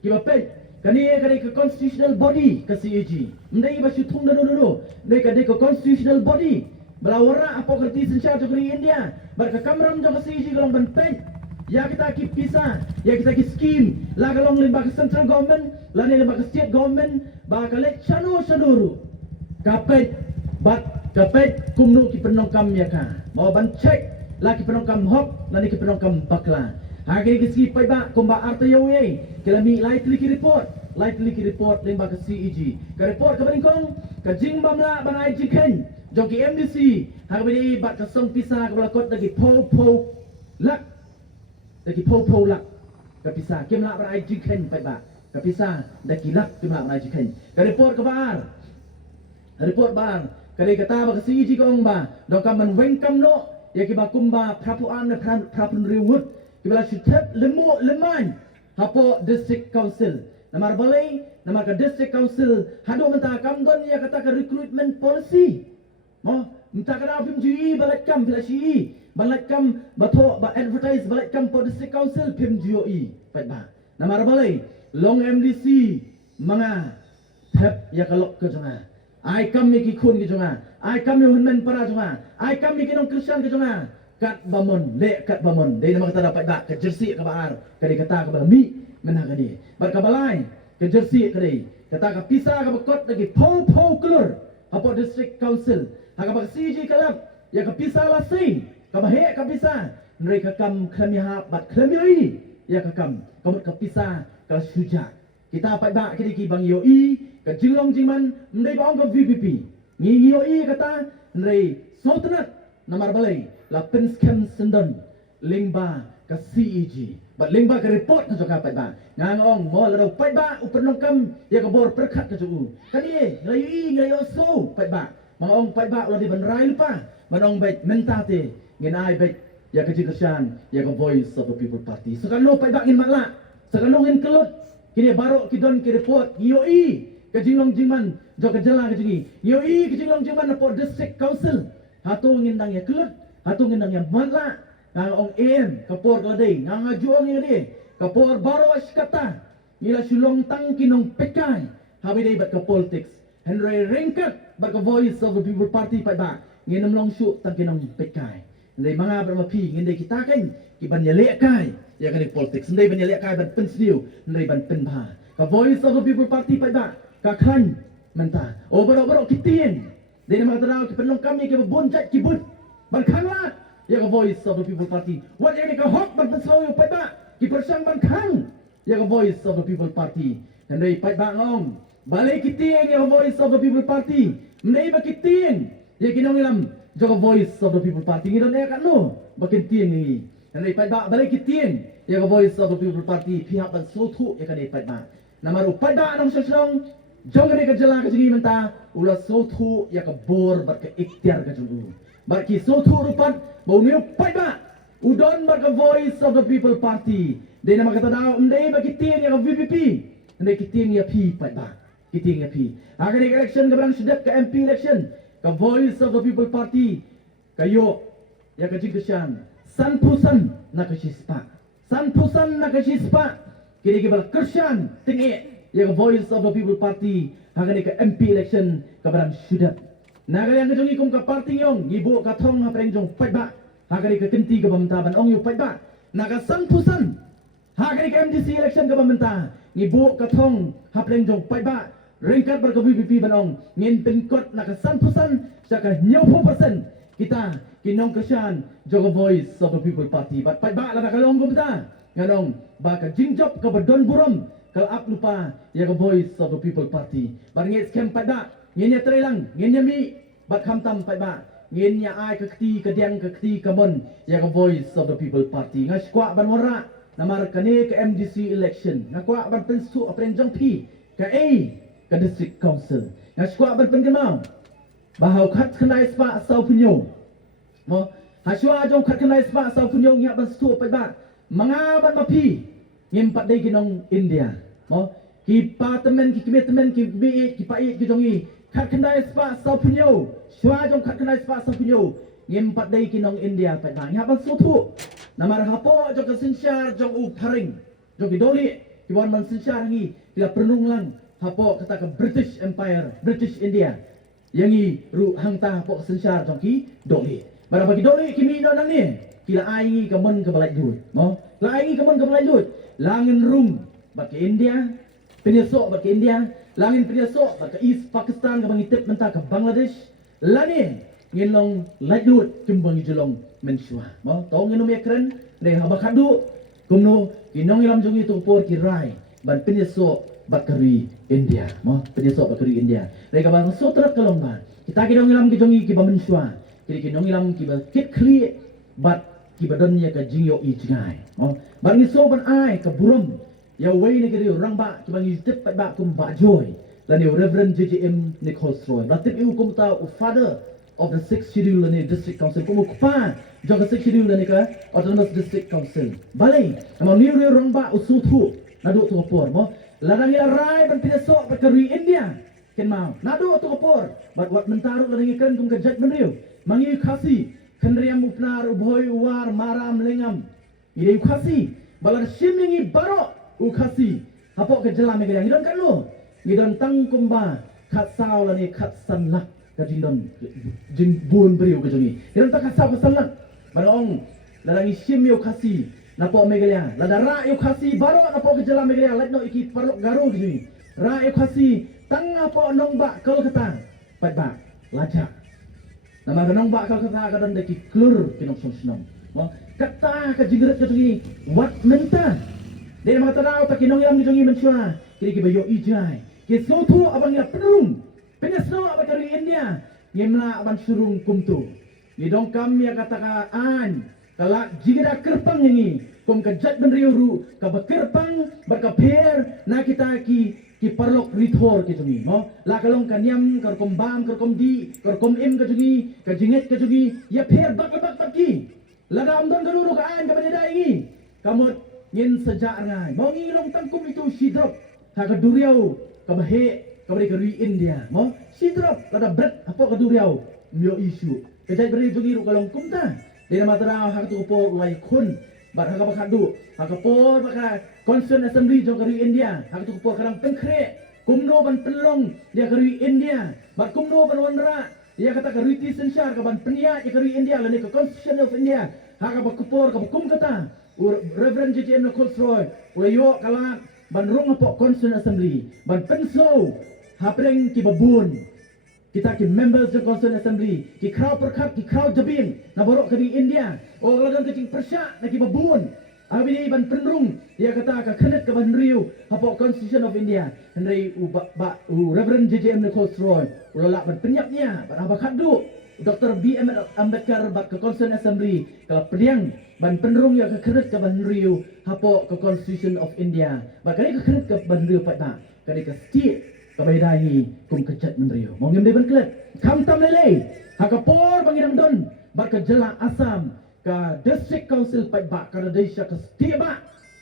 kibapet kani ke constitutional body ke CAG ndai ba syutung dulu ndai ke constitutional body belawara apa kerti sensyah jogri India bar ke kamram jog CAG golong benpen ya kita ki pisah ya kita ki scheme la golong limba ke central government la ni limba ke state government ba ka lek chanu kapet kumnu ki penongkam ya ka mau ban check la ki penongkam hop la ni ki penongkam bakla hagi kisi pai ba kumba artayo ye kelami lightly ki report lemba ke CEG ke report kabaring kong ke jingbam la banai jiken joki MDC hagi bat ka song pisah ka belakot lagi po lak ke pisah kem la banai jiken pai ba ke pisah daki lak kem la banai jiken ke report bar kare kata ba ke CEG kong ba dokaman wengkam no ya ki ba kumba prapuan na prapun riwut kibala syutep leman hapo district council namar balai namar ka district council hado menta kamdon ya kata ka recruitment policy mo menta ka pim ji balak kam bato ba advertise balak kam po district council pim GOE pai ba namar balai long MDC mga tap ya kalok ke jonga ai kam mi ki khun ki jonga ai kam mi hunmen para jonga ai kam mi kinong Christian ki jonga kat bamon dai nama kata dapat dak ke jersey ka baar kadi kata ka balami menah kadi bar ka balai ke jersey kadi kata ka pisah ka bekot lagi po kelur apa district council ha ka CG kalap ya ka pisah la sei ka bahe ka pisah nrei ka kam khlami ha bat khlami oi ya ka kam kamut ka pisah ka suja kita dapat dak kadi ki bang yoi ka jinglong jingman ndai baong ka VPP ngi yoi kata nrei sotenat namar balai la penskem sendon lingba ka CEG bat lingba ka report na joka pai ba ngangong mo la pai ba upenong kam ya ka bor perkhat ka ju kani ngayo so pai ba mangong pai ba la di banrai lupa manong baik mentate ngenai baik ya ka jikasyan ya ka voice of the people party sekan lo pai ba ngin matla sekan lo ngin kelut kini baro kidon ki report yoi ka jinglong jingman joka jela ka jingi yoi ka jinglong jingman na po district council hato ngindang ya kelut hatung nang yang matla nang ong kapor kadai nang ajuang ngade kapor baro askata nila sulong tang kinong pekai habi dai bat ka politics Henry Ringkat bat ka voice of the people party pai ba nginam long shu tang kinong pekai ndai mga bermapi ngindai kita kan ki ban yale kai ya kan politics ndai ban yale kai ban pensliu ndai ban penba ka voice of the people party pai ba ka khan menta baro kitien dai nama tadau ki penong kami ke bonjat ki but Bankanglah ya ka voice of the people party wat yang ka hok ban pensaw pai ba ki persang bankang ya ka voice of the people party ndai pai ba ngong balai kitien ya ka voice of the people party ndai ba kitien ya kinong ilam Joga voice of the people party ngi don ya kan no bakin tieng ni nai pai ba balai ki tieng ya ga voice of the people party pihak ban so thu ya kan pai ba namaru pai ba nong sesong jong ne ka jala ka jingi menta ula so thu ya ka bor bar ka ikhtiar ka jungu bar ki so thu rupat bau ni pai ba udon bar ka voice of the people party de nama kata da ndai ba ki tieng ya ka VPP ndai ki tieng ya pi pai ba ki tieng ya pi agar election ka bang sedap ka MP election ka voice of the people party kayo ya ka jingkasyan san pusan na ka sispa san pusan na ka sispa kini ke bal kersyan tingi ya ka voice of the people party hagani ka MP election ka barang sudah naga yang kejongi kum ka party yong ibu ka thong ha preng jong pai ba hagani ka kenti ka bamta ban ong yu pai ba naga san pusan hagani ka MDC election ka bamta ibu ka thong ha preng jong pai ba Ringkat bar ka VPP banong ngin pengkot na kasan pusan sa ka 90% kita kinong kasyan joga voice of the people party bat pai ba la ka long ko ta nganong ba ka jingjop ka badon burom ka ap lupa ya ka voice of the people party bar ngit scam pai ba ngin ya trelang ngin ya mi bat kham tam pai ba ngin ya ai ka kti ka diang ka kti ka mon ya ka voice of the people party ngas kwa ban wara namar kane ka MDC election ngakwa ban pensu apren jong pi ka ke district council ngas kwa ban pengemau bahau khat khnai spa sau punyo mo haswa jong khat khnai spa sau punyo nya ban stu pai ba manga ban mapi ngim pat dei kinong India mo ki parliament ki commitment ki bi ki pai ki jongi khat khnai spa sau punyo shwa jong khat khnai spa sau punyo ngim pat dei kinong India pai ba nya ban stu thu namar hapo jong ka sinsyar jong u paring jong ki doli ki wan man sinsyar ngi kila prenung lang hapo kata ke British Empire, British India. Yangi ru hangta hapo sensyar jongki doli. Bara bagi doli kimi no nang ni. Kila ai ke mon ke balai lut. Mo, la ai ke mon ke balai lut. Langin rum bagi India, penyesok bagi India, langin penyesok bagi East Pakistan ke bangitip mentah ke Bangladesh. Lani ngin long lai lut cumbang jelong mensua. Mo, tong ngin me kren de habakadu kumno kinong ilam jongi tu por ki rai ban penyesok bakari India, mo penyesok bakari India. Mereka bang sotrak kalomba. Kita kinong ilam kijongi ki bamensua. Kini kinong ilam ki kit kli bat ki badannya ka jingyo i jingai. Mo bang iso ban ai ka burum. Ya wei ni kiri orang ba ki bang itip pat ba kum ba joy. Lan ni Reverend JJM Nicholas Roy. Batip iu kum ta father of the 6th schedule ni district council kum pa jaga 6th schedule ni ka autonomous district council. Balai nama ni orang ba usutu nadu tu por mo ladang ila rai ban pinesok bakari India ken mau nadu tu kapor bat wat mentaru ladang ikan kum kejat benriu mangi khasi khenriam upnar ubhoi uwar maram lengam ide khasi balar shimingi baro u khasi hapok ke jelam ke yang idon kan lo idon tang kumba khat saw lani khat sanlak ka jindon jing bun beriu ke jongi idon tak khat saw ka sanlak barong ladang shim yo khasi napo megalia lada ra yo khasi baro napo ke jala megalia ladno iki parlok garu gini ra yo khasi tang napo nongba Kolkata pai ba laja nama nongba Kolkata kadon de ki klur kinong sonsnom mo kata ka jingret ka tungi wat menta de nama tarau ta kinong yang jongi mensua kiri ki bayo ijai ki sotu abang ya penung penyesno abang India yemla abang surung kumtu ni dong kam ya kata ka an kala jigira kerpang ini kum kejat benriu ru ka bekerpang berkaper na kita ki parlok rithor ki jungi mo la kalong kanyam kar kom bam kar kom di kar kom im ka jungi ka jinget ka jungi ya pher bak ki la dam don guru ka an ka beda ini kamot ngin sejak ngai mo ngilong tangkum itu sidrop ha ka duriau ka bahe ka beri ka ri India mo sidrop la bret apa ka duriau mio isu kejat beri jungi ru kalong kumta di nama terang hak tu por lai kun bar hak bakadu hak por baka Constituent Assembly jong kari India hak tu por kadang pengkre kumno ban pelong dia kari India bar kumno ban wanra dia kata kari sensyar ka ban penia dia kari India lani ke Constitution of India hak bakupor ka kum kata Reverend JJM Nicholas Roy uyo kala ban rong apa Constituent Assembly ban penso hapreng ki babun kita ki members of Constituent Assembly ki crowd perkap ki crowd jabin na borok ke di India o lagan ke cing persyak na ki babun abini ban penrung dia kata ka khanet ka ban riu hapo Constitution of India henry u Reverend JJM Nicholas Roy ulala ban penyapnya ban abakadu Dr. B.M. Ambedkar bat ke Constituent Assembly ke pediang ban penerung ya ke keret ke ban riu hapo ke Constitution of India bat kali ke keret ke ban riu pat ba kali ke setiap ke baidahi kum kecat ban riu mong ngem ban klet kam tam lele hakapor bangidang don bat ke jela Assam ke District Council pat ba ke Desha ke setiap ba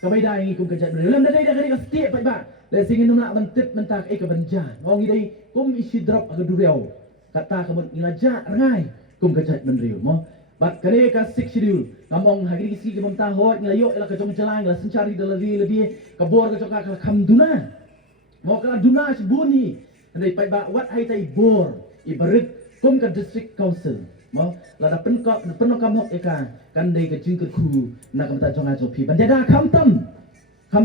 ke baidahi kum kecat ban riu lam dai dah kali ke setiap pat ba le singin numla ban tip mentak ke banjan mong idai kum isi drop ke duriau kata kamu ngajak rangai kum kejat menriu mo bat kare ka 6 schedule ngamong hari isi ke memta hot nglayok ila ke jong jalan ila sencari dalari lebih kabor ke joka ka kham duna mo ka duna sebuni ndai pai ba wat hai tai bor ibarit kum ka district council mo la da penkok penokam hok eka kan dei ke jing ke khu na kam ta jonga jopi bandada kham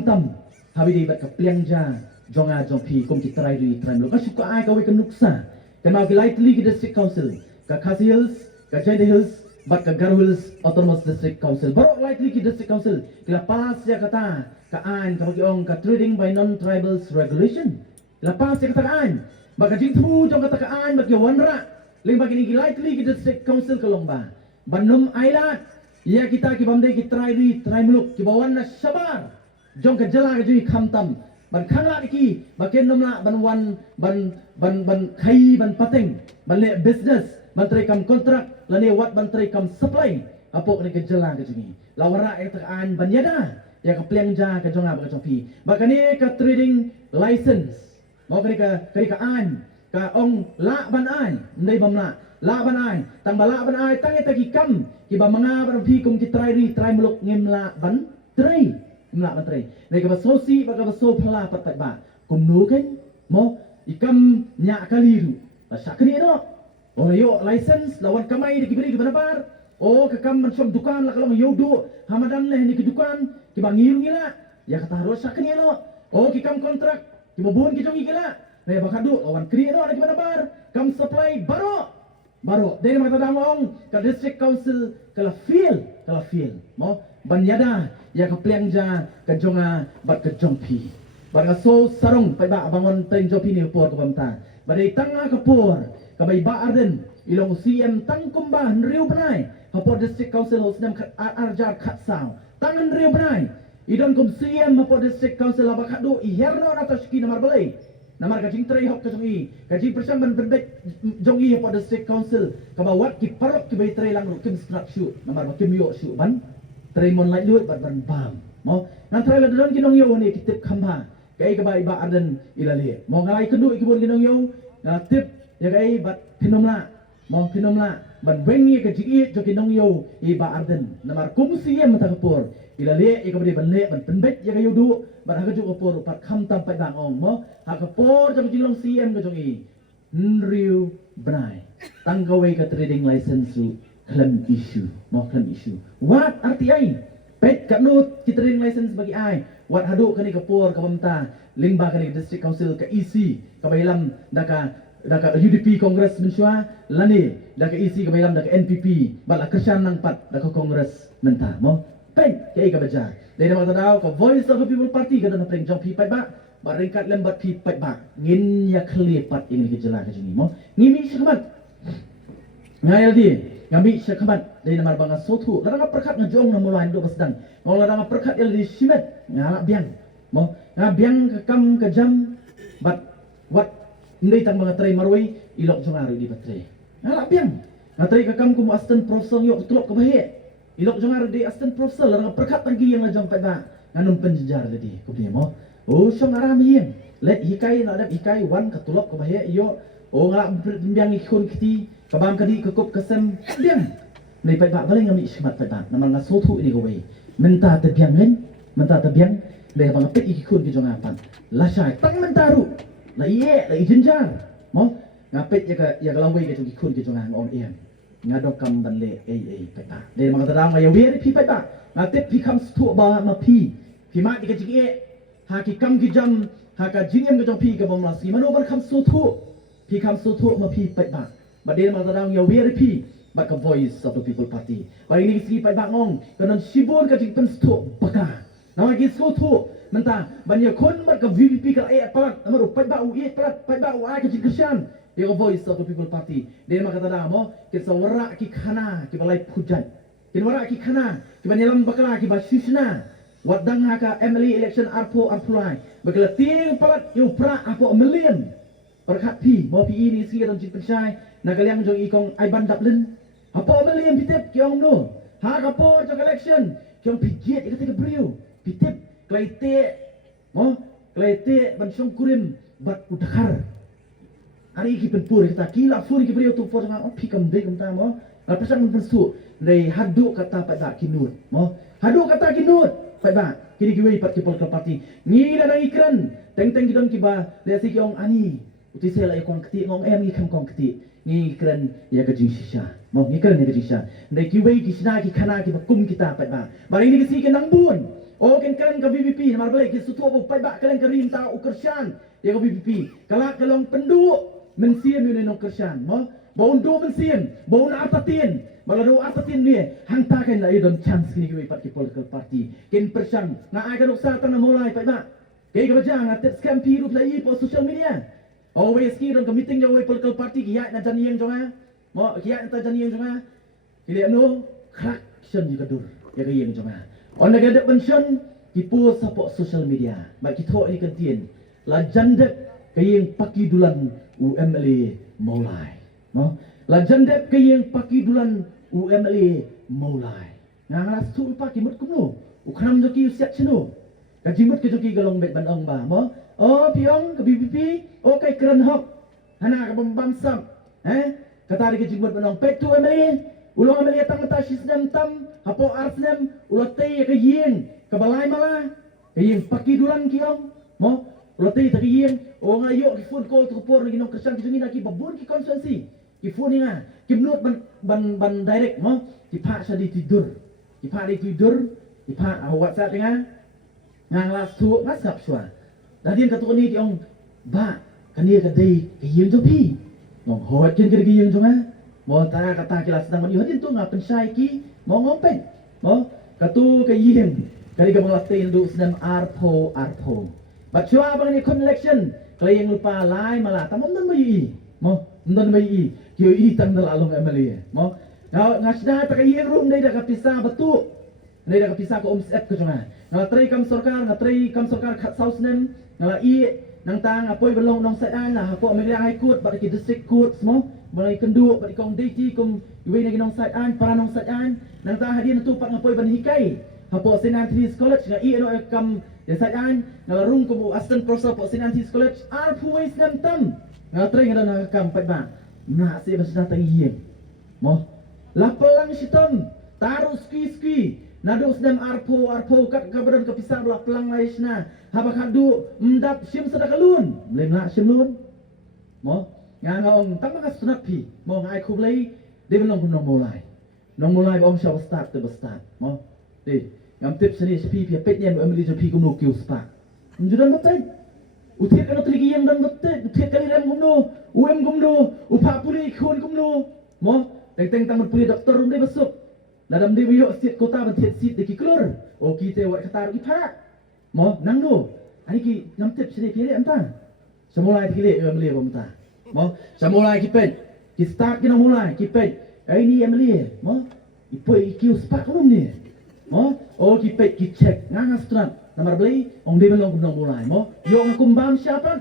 tam hawi dei bat ka pliangja jonga jopi kum ki trai ri trai lo ka suka ai ka we ke nuksa Kenal ke lightly ke District Council, ke Khasi Hills, ke Jade Hills, bat ke Garo Hills Autonomous District Council. Baru lightly ke District Council, lepas ya kata ke an ke bagi orang ke trading by non-tribals regulation. Lepas ya kata ke an, bagi jing tu jong kata ke an bagi wanra, leng bagi ni lightly ke District Council ke Lomba. Banum ailat, ya kita ke bamdai ke try muluk ke bawan na sabar, jong ke jala ke jui kamtam. Ban khangla iki baken nomla ban wan ban khai ban pateng ban le business ban trekam kontrak lane wat ban trekam supply apok ni ke jela ke jini lawara ek an ban yada ya ke plengja ke jonga ba ke jopi bakani ke trading license mau ke an ka ong la ban ai ndai bamla la ban ai tang bala ban ai tang eta ki kam ki ba manga ban pi kum ki try muluk ngemla ban try Mla menteri. Nai ka sosi ba ka so phala pat ba. Kum nu kan mo ikam nya kali ru. La sakri no. O yo license lawan kamai di kibri ke benar. O ke kam man som dukan la kalau yodo hamadan leh ni ke dukan ki bangir ngila. Ya kata harus sakri no. O ki kam kontrak ki bobon ki jongi gila. Nai ba kadu lawan kri no di benar. Kam supply baro. Dari mata dangong ke district council kala feel mo banyada ya ke plengja ke jonga bat ke jongpi barga so sarong pai ba bangon teng jopi ni por ke bamta badai tanga ke por ke bai ba arden ilong CM tang kumba riu benai hapo district council hos nam arjar khat sao tangan riu benai idon kum CM hapo district council aba khadu I herno atas ki namar balai namar ka jing trai hok ke jongi ka jing persam ban berbek jongi hapo district council ka ba wat ki parok ki bai trai lang kim structure namar ba kim yo su ban Tremon light luat ban bam. Mo nang try la don kinong yo ni kitip khamba. Kai ka ba iba arden ilali. Mo ngalai kedu ikibon kinong yo na tip ya kai bat phinomla. Mo phinomla ban wengi ka jigi jo kinong yo iba arden. Namar kumsi em ta kapur. Ilali ikabri ban le ban penbet ya kayo du ban ha ju kapur pat kham tam pai bang ong mo. Ha kapur jam jinglong CM ka jongi. Nriu bnai. Tanggawe ka trading license su claim issue, mau claim issue. What arti ai? Pet kat note kita trading license bagi ai. What hadu kani ke por ke pemta, lingba kani district council ke EC ke bailam daka UDP Congress mensua lani daka EC ke bailam daka NPP bala kersan nang pat daka Congress menta mo. Pet ke ai ke baca. Dari nama tadau ke Voice of the People Party ke dalam pring jong pi pat ba. Baringkat lembat pi pat ba. Ngin ya kelepat ini ke jela ke sini mo. Ngimi sekamat. Ngai lagi. Ngambil syakamat dari nama bangga sotu. Ladang perkat ngejong nama lain do pasdang. Mau ladang perkat yang di simet ngalak biang. Mau ngabiang ke kam ke jam bat wat ndai tang bangga trai marwai ilok jongaru di batrai. Ngalak biang. Ngatrai ke kam kumu asisten profesor yok tulok ke bahaya. Ilok jongaru di asisten profesor ladang perkat lagi yang ngejong pai ba. Nganum penjejar tadi. Kubi mo. Oh syong aram yin. Let hikai nak ada hikai wan ke tulok ke bahaya iyo. Oh ngalak biang ikun kiti. Kabam kadi kekup kesem biang. Nei pai ba baleng ngami ismat pai ba. Namal nga sotu ini gowe. Menta terbiang kan? Menta terbiang. Nei bang pek ikikun ke jong apan. Lasai tang mentaru. La iye la ijenjar. Mo ngapet ya ka lawe ke jong ikun ke jong ang on em. Ngadok kam ban le pai ba. Nei mang tadang ma ya wi pi pai ba. Ngapet pi kam stu ba ma pi. Pi ma ke jing e. Ha ki kam ki jam ha ka jingem ke jong pi ke bom lasi. Mano ban kam sotu. Pi kam sotu ma pi pai ba. Badai mata dang ya WRP bak Voice of the People Party. Bagi ni segi pai bak ngong kanon sibon ka jing penstu baka. Nama gi sotu menta banyak kon bak VVP ka palat namar pai bak u palat pai bak u ai ka jing kersian. Dia voice of the people party. Dia maka tada mo kita warak ki khana ki balai pujat. Kita warak ki khana ki banyalam bakla ki basisna. Wadang haka MLA election arpo arpulai. Bakla ting palat yu pra apo million. Perkat pi mo pi ini sia dan cip pensai na kaliang jong ikong ai bandap len. Apo million pitep ki ong no. Ha kapo jong election ki ong pijet ikate ke brio. Pitep klaite mo klaite ban song kurim bat udakar. Hari ki penpur kita kila furi ki brio tu for ma pi kam de kam ta mo. La pasang bersu nei hadu kata pada kinut mo. Hadu kata kinut. Pai ba kini kiwei pat ki polka parti ni la ikran teng gidon ki ba le si ki ong ani uti sela e kong keti ngong em ni kham kong keti ni ikran ya ka jing shisha mo ni ikran ya ka jing shisha nei kiwei ki sina ki khana ki ba kum kita pai ba bari ni ki si ki nang bun o ken kran ka VVP mar bale ki sutu bo pai ba kalen ka rim ta ukershan ya ka VVP kala kalong pendu men siem ni nong kershan mo bon do men siem bon atatin Malado asatin ni hangtakan la idon chance kini kiwi pat ki political party ken persang nga ai kan uksa tan mulai pai ba ke ka bajang atep scam pi rup lai po social media always ki don ka meeting yo political party ki ya na jan yang jonga mo ki ya ta jan yang jonga ki le no khak sion ni kadur ya ka yang jonga on ga de pension ki po support social media ba ki tho ni kan tien la jandep ka yang paki dulan UMLA mulai mo la jandep ka yang paki dulan UMLA mulai. Ngala sul pa kimut kuno. Ukram joki usiat chino. Kajimut ke joki galong bet banong ba mo. Oh piong ke BBP. Oh kai keren hok. Hana ka bam sam. Kata ri ke jimut banong pet tu UMLA. Ulong UMLA tang mata sisdem tam. Hapo arsnem ulote ke yeng. Ke balai mala. Ke yeng paki dulan kiong. Mo ulote ta ke yeng. Oh ngayo ki phone call tu por lagi nong kesan ki jumi ki babun ki konsensi. Ki phone ni nga. Kimnut ban direct mo kipa sa di tidur kipa WhatsApp nga ngang las tu masap swa dadin katu ni tiong ba kani ka dei kiyeng jo pi ngong hot ken ker kiyeng jo nga mo ta kata kilas sedang man hadin tu nga pensai ki mo ngompen mo katu kiyeng kali ka mga tain du sedam arpo bat swa bang ni kon election klayeng lupa lai mala tamon dan bayi mo ndan bayi kyo i tang dal along MLA mo ngasda ta kay room dai da kapisa batu dai da kapisa ko umsep ko jonga na tray kam sarkar khat south nem ngala i nang tang apoy belong nong sai na ko Amelia High Court ba ki district court mo balai kendu ba kong DT kum iwe na ginong sai para nong sai nang tang hadin tu pat ngapoy ban hikai hapo Sinantis College nga i no kam ya sai ngala room ko assistant professor po Sinantis College always nem tam ngala tray nga na kam pat ba na si basda tang yeng mo lapelang sitom taruh ski nadus dem arpo kat kabran kapisa belah pelang laisna haba kadu mdap sim sadakalun blem na sim lun mo ngangong tamakas sunat pi mo ngai kublai de belong nong mulai bong sha start mo de ngam tip seni spi pi pet nyam amli jo pi kumno kiu spa njudan betai utiet kan teligi yang dan betai utiet kali rem kumno UM kumno upapuri khun kumno mo teng tang puli doktor rum de besuk dalam de wiyo sit kota ban tiet sit de ki klur o ki te wat kata ki pa mo nang do ani ki ngam tip sini pire anta semulai ki le amli bom ta mo semulai ki pen ki start ki no mulai ki pen ai ni amli mo ipoi ki uspak rum ni mo o ki pen ki check ngang astran namar beli ong de belong kumno mulai mo yo kumbam siapa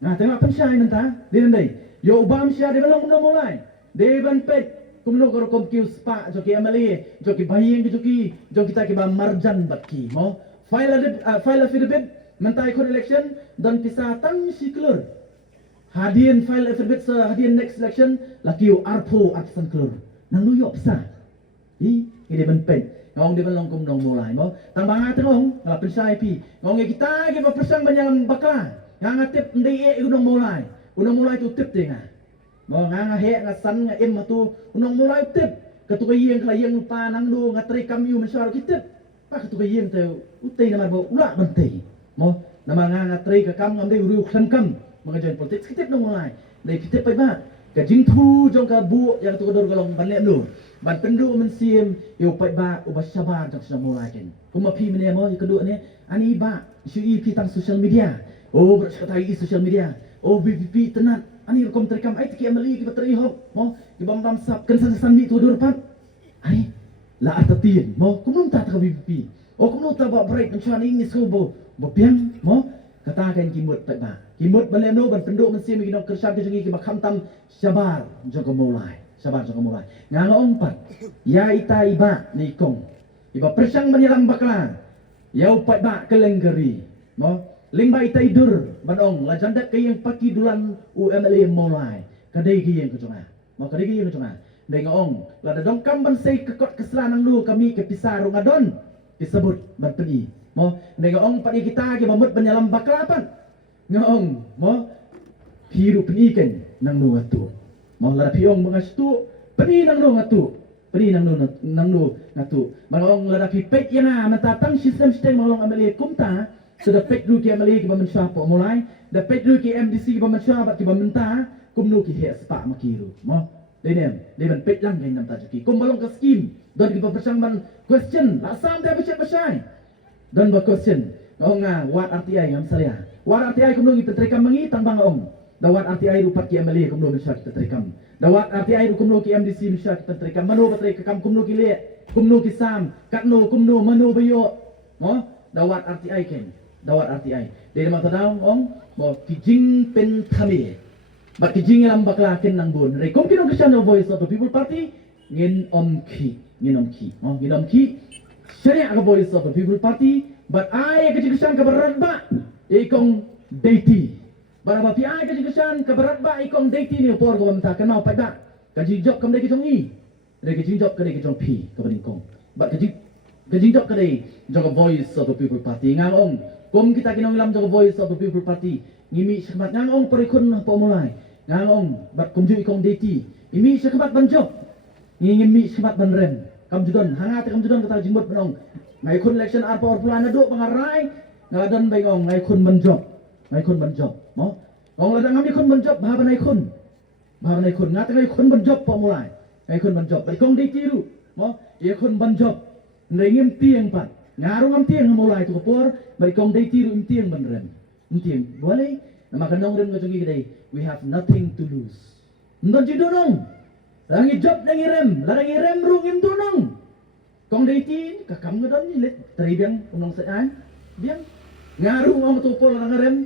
nah tengok pensai nanta de ndai yo bam sia de belong kumno mulai de ban pet kumno ko kom kiu spa joki amali joki baying joki ta ki ba marjan batki mo file affidavit mentai kon election dan pisah tang siklur hadin file affidavit sa hadin next election lakiu arpo atsan klur nang lu yo psa i ide ban pet ngong de belong kumno mulai mo tang banga tengong ngala pensai pi ngong kita ki ba persang banyang bakla nga tip ndai e unong mulai tu tip tenga mo nga he nga san nga em tu unong mulai tip katu kayeng klayeng pa nang do nga tri kamyu mensyar kitip pa katu kayeng te utay na marbo ula bantay mo na nga tri ka kam ngam de uru kham kam mga jan politik kitip nong mulai dai kitip pa ba ka jingthu jong ka bu yang tu dor galong ban le no ban pendu men sim yo pa ba ubasaba jong sa mulai ken kuma pi mene mo kedu ne ani ba isu i pi tang social media oh berkata i social media oh BBP tenat ani kom terikam ai tiki amali ki bateri hok mo ki bam bam sap kan san mi tu dur pat ai la atatin mo kumum ta ka BBP o kumum ta ba break kan chuan ini sko bo piang mo kata kan ki mut pat ba ki mut ban lem no ban penduk man sim ki nok kersa ki jengi ki ba kham tam sabar joko mulai sabar joko mulai ngang ong pat ya ita iba ni kong iba persang menyelam bakla yau pat ba kelenggeri mo ling ba ita idur banong la jandak ke yang paki dulan UMLA mulai kadai ki yang kejonga mo kadai ki yang kejonga dai ngong la da dong kam ban sei kekot keselanang lu kami ke pisaru ngadon disebut ban peni mo dai ngong padi kita ki mamut penyelam baklapan ngong mo hiru peni ken nang nu atu mo la piong mengastu peni nang nu atu peni nang nu ngatu banong la da ki pek yang mentatang sistem molong ameli kumta sudah pek dulu ki amali ki bamensha po mulai da pek dulu ki MDC ki bamensha bat ki bamenta kumnu ki he spa makiru mo denem ban pek lang gen nam tajaki kum balong ka scheme don ki babasang ban question la sam da becet besai don ba question nga wat RTI ngam salia wat RTI kumnu ki tetrikam mangi tangbang ong da wat RTI rupat ki amali kumnu mensha ki tetrikam da wat RTI kumnu ki MDC mensha ki tetrikam manu batrai kam kumnu ki le kumnu ki sam katno kumnu manu bayo mo da wat RTI ken dawat RTI dari mata daun ong mo kijing pen kami bat kijing lam bakla ken nang bun re kom kinong kesana voice of the people party ngin om ki mo ngin om ki syariah ka voice of the people party bat ai ka kesan ka berat ba ikong deiti bara ba pi ai ka kesan ka berat ba ikong deiti ni por ko mta kenau pa da ka job kam dei ki jong i re ki job ka dei ki jong pi ka bading kong bat ka job ka dei jong voice of the people party ngang ong kum kita kinong lam jong voice of the people party ngimi sekebat ngangong perikun po mulai ngangong bat kumju ikong deti imi sekebat banjob ngimi sekebat banrem kam judon hangat kam judon kata jimbot benong ngai kun election apa or pulana do pangarai ngadan baingong ngai kun banjob mo ngong ladang ngami kun banjob bahaban nai kun ngat ngai kun banjob po mulai ngai kun banjob ikong deti ru mo ye kun banjob ngim tieng pat ngarung am tieng mulai tu por bari kong dei tiru tieng banrem tieng boleh nama kanong rem ngajong gidai we have nothing to lose ndon jidonong langi job langi rem ru ngim tunong kong dei ti ka kam ngadon ni let tri biang unong saan biang ngarung am tu por lang rem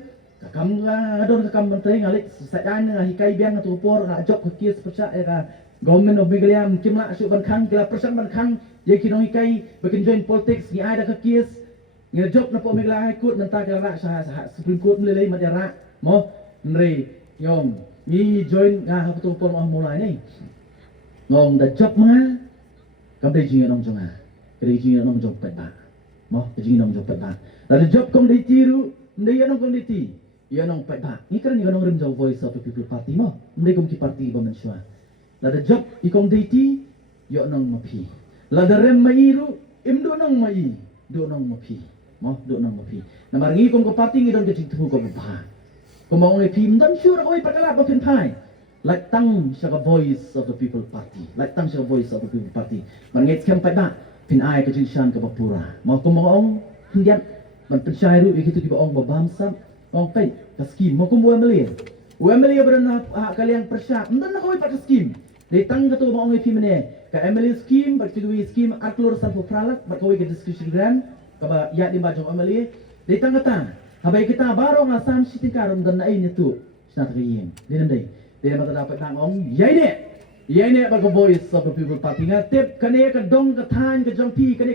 ka kam ngadon ka kam bantay ngalit saan nga hikai biang tu por nga job ka kies persa ka government of Meghalaya kimla su ban khang kila persan ban khang ye kinong ikai bakin join politics ni ada ka kies ni job na po Meghalaya High Court nanta kila ra sa Supreme Court mulai madara mo nri yom ni join nga haputu po mo mulai ni ngong da job mga kam dei jing nong jonga kri jing nong job pa ba mo jing nong job pa ba da job kong dei tiru ndei nong kong dei ti ya nong pa ba ni kan ni nong rim job voice of the people party mo ndei kong ki party ba man shwa lada job ikong deiti yo nong mapi lada rem mairu imdo nong mai do nong mapi mo do nong mapi namaringi kong ko party ngidon ke tu ko ba ko mong e pim dan sure oi pakala ba kin pai like tang sa voice of the people party like tang sa voice of the people party maringi kem pa ba pin ai ka jinshan ka bapura mo ko mong hindian man percaya ru ikitu ki ba ong babam sam ong pai ka scheme mo ko mo Wemeli berana kalian persyak ndan na koi pakai scheme datang ke tu maong ifi mene ka Emily scheme berkidui scheme aklur sampo pralak berkoi ke discussion grand kaba ya di bajong Emily datang kata habai kita baro ngasam sitikarum dan nai itu snat riyen dinam dai dia mata dapat nangong yai ne bago voice of the people party ngatip kane ka dong ka than ka jongpi kane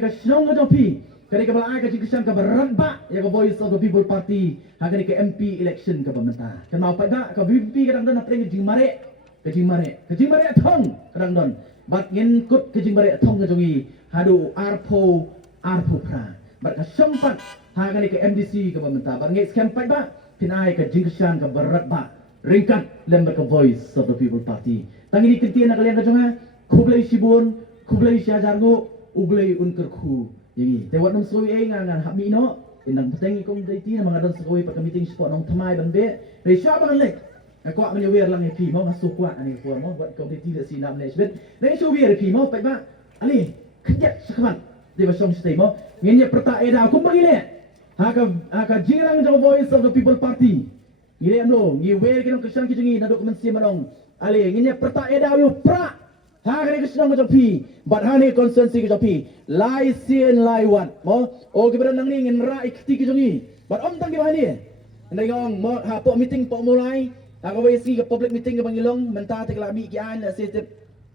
ka snong ka jongpi kane ka balai ka jikisam ka beradba ya ka voice of the people party hagani ka MP election ka pamenta kan mau pada ka VP kadang don apre jing mare thong kadang don bat ngin kut ke jing mare thong ka jongi hadu arpo pra bat ka sompat hagani ka MDC ka pamenta bat ngis kan pada pinai ka jingkisan ka beradba ringkat lembar ka voice of the people party tangini kintian na kalian ka jonga kublai sibun kublai syajargo uglai unker khu yangi tewat nom soi ngan hami no indang peteng ikong daiti na mga dan sakoi pa meeting spot nong thamai banbe re sha bangan lek ko man wer lang epi mo masuk kwa ani ko mo buat kau daiti da sinam ne sbet re sho wer epi mo pa ba ali kejat sakaman de ba song stay mo ngenya perta eda aku bagile haka jilang jo voice of the people party Ngire amlo, ngiwe kinong Kristen ki jungi nadok mensi manong. Ale nginya perta edaw yu pra. Ha kene Kristen ko pi, but hani konsensi ko pi. Lai sien lai wan. Mo, o gibran nang ni ngin ra ikti ki jungi. But om tang gibani. Andai ngong mo ha po meeting po mulai. Ako way si ka public meeting ka bangilong, menta te kalabi ki an asisip.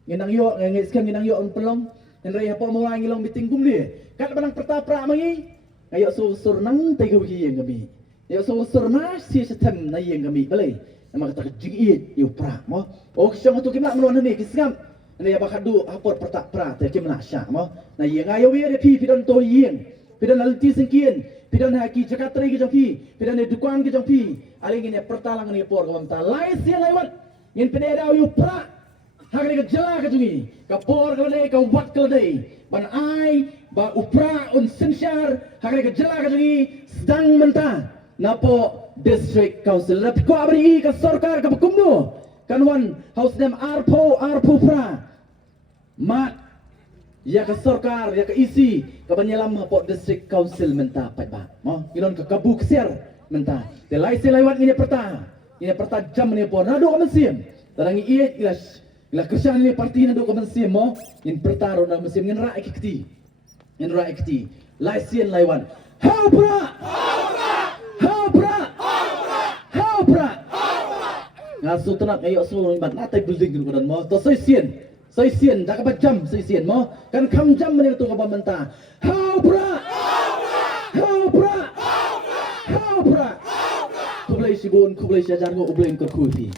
Nginang yo, ngiskem nginang yo on pelong. Andai ha po mulai ngilong meeting kumli. Kat banang perta pra mangi. Ayo sur nang te ko ki yang kami. Ayo sur na si setem na yang kami balai. Nama kata jigi yu pra mo. O kisang tu kimna mlon ni kisam. Andai ya bakadu hapor perta pra te kimna sya mo. Na yang ayo wi re pi pidon to yang. Pidon alti singkien. Pidon haki jakatri ki jompi. Pidon dukuan ki jompi. Aling ini pertalang ni por kawam ta. Lai sia laiwan. Yin peneda yu pra. Hakni ka jela ka jungi. Ka por ka le ka wat ka le. Ban ai ba upra un sinsyar. Hakni ka jela ka jungi sedang menta. Napo district council na ko abri ka sarkar ka kumno. Kanwan house dem arpo pra. Mat ya ka sarkar ya ka isi ka banyalam hapo district council menta pai ba. Mo kilon ka kabuk siar menta. Te lai se laiwat ini perta. Ini perta jam ni po nado ka mensim. Tarangi iet ila Kristen ni parti nado ka mensim mo. In pertaro na mensim ngin ra ikti. Ngin ra ikti. Lai sien laiwan. How pra! How pra! Ngaso tenak ayo so bat natai building ko dan mo to soy sien dak ba jam soy sien mo kan kam jam men to ka bamenta how pra kublai sibun kublai sajar go ublin ko kupi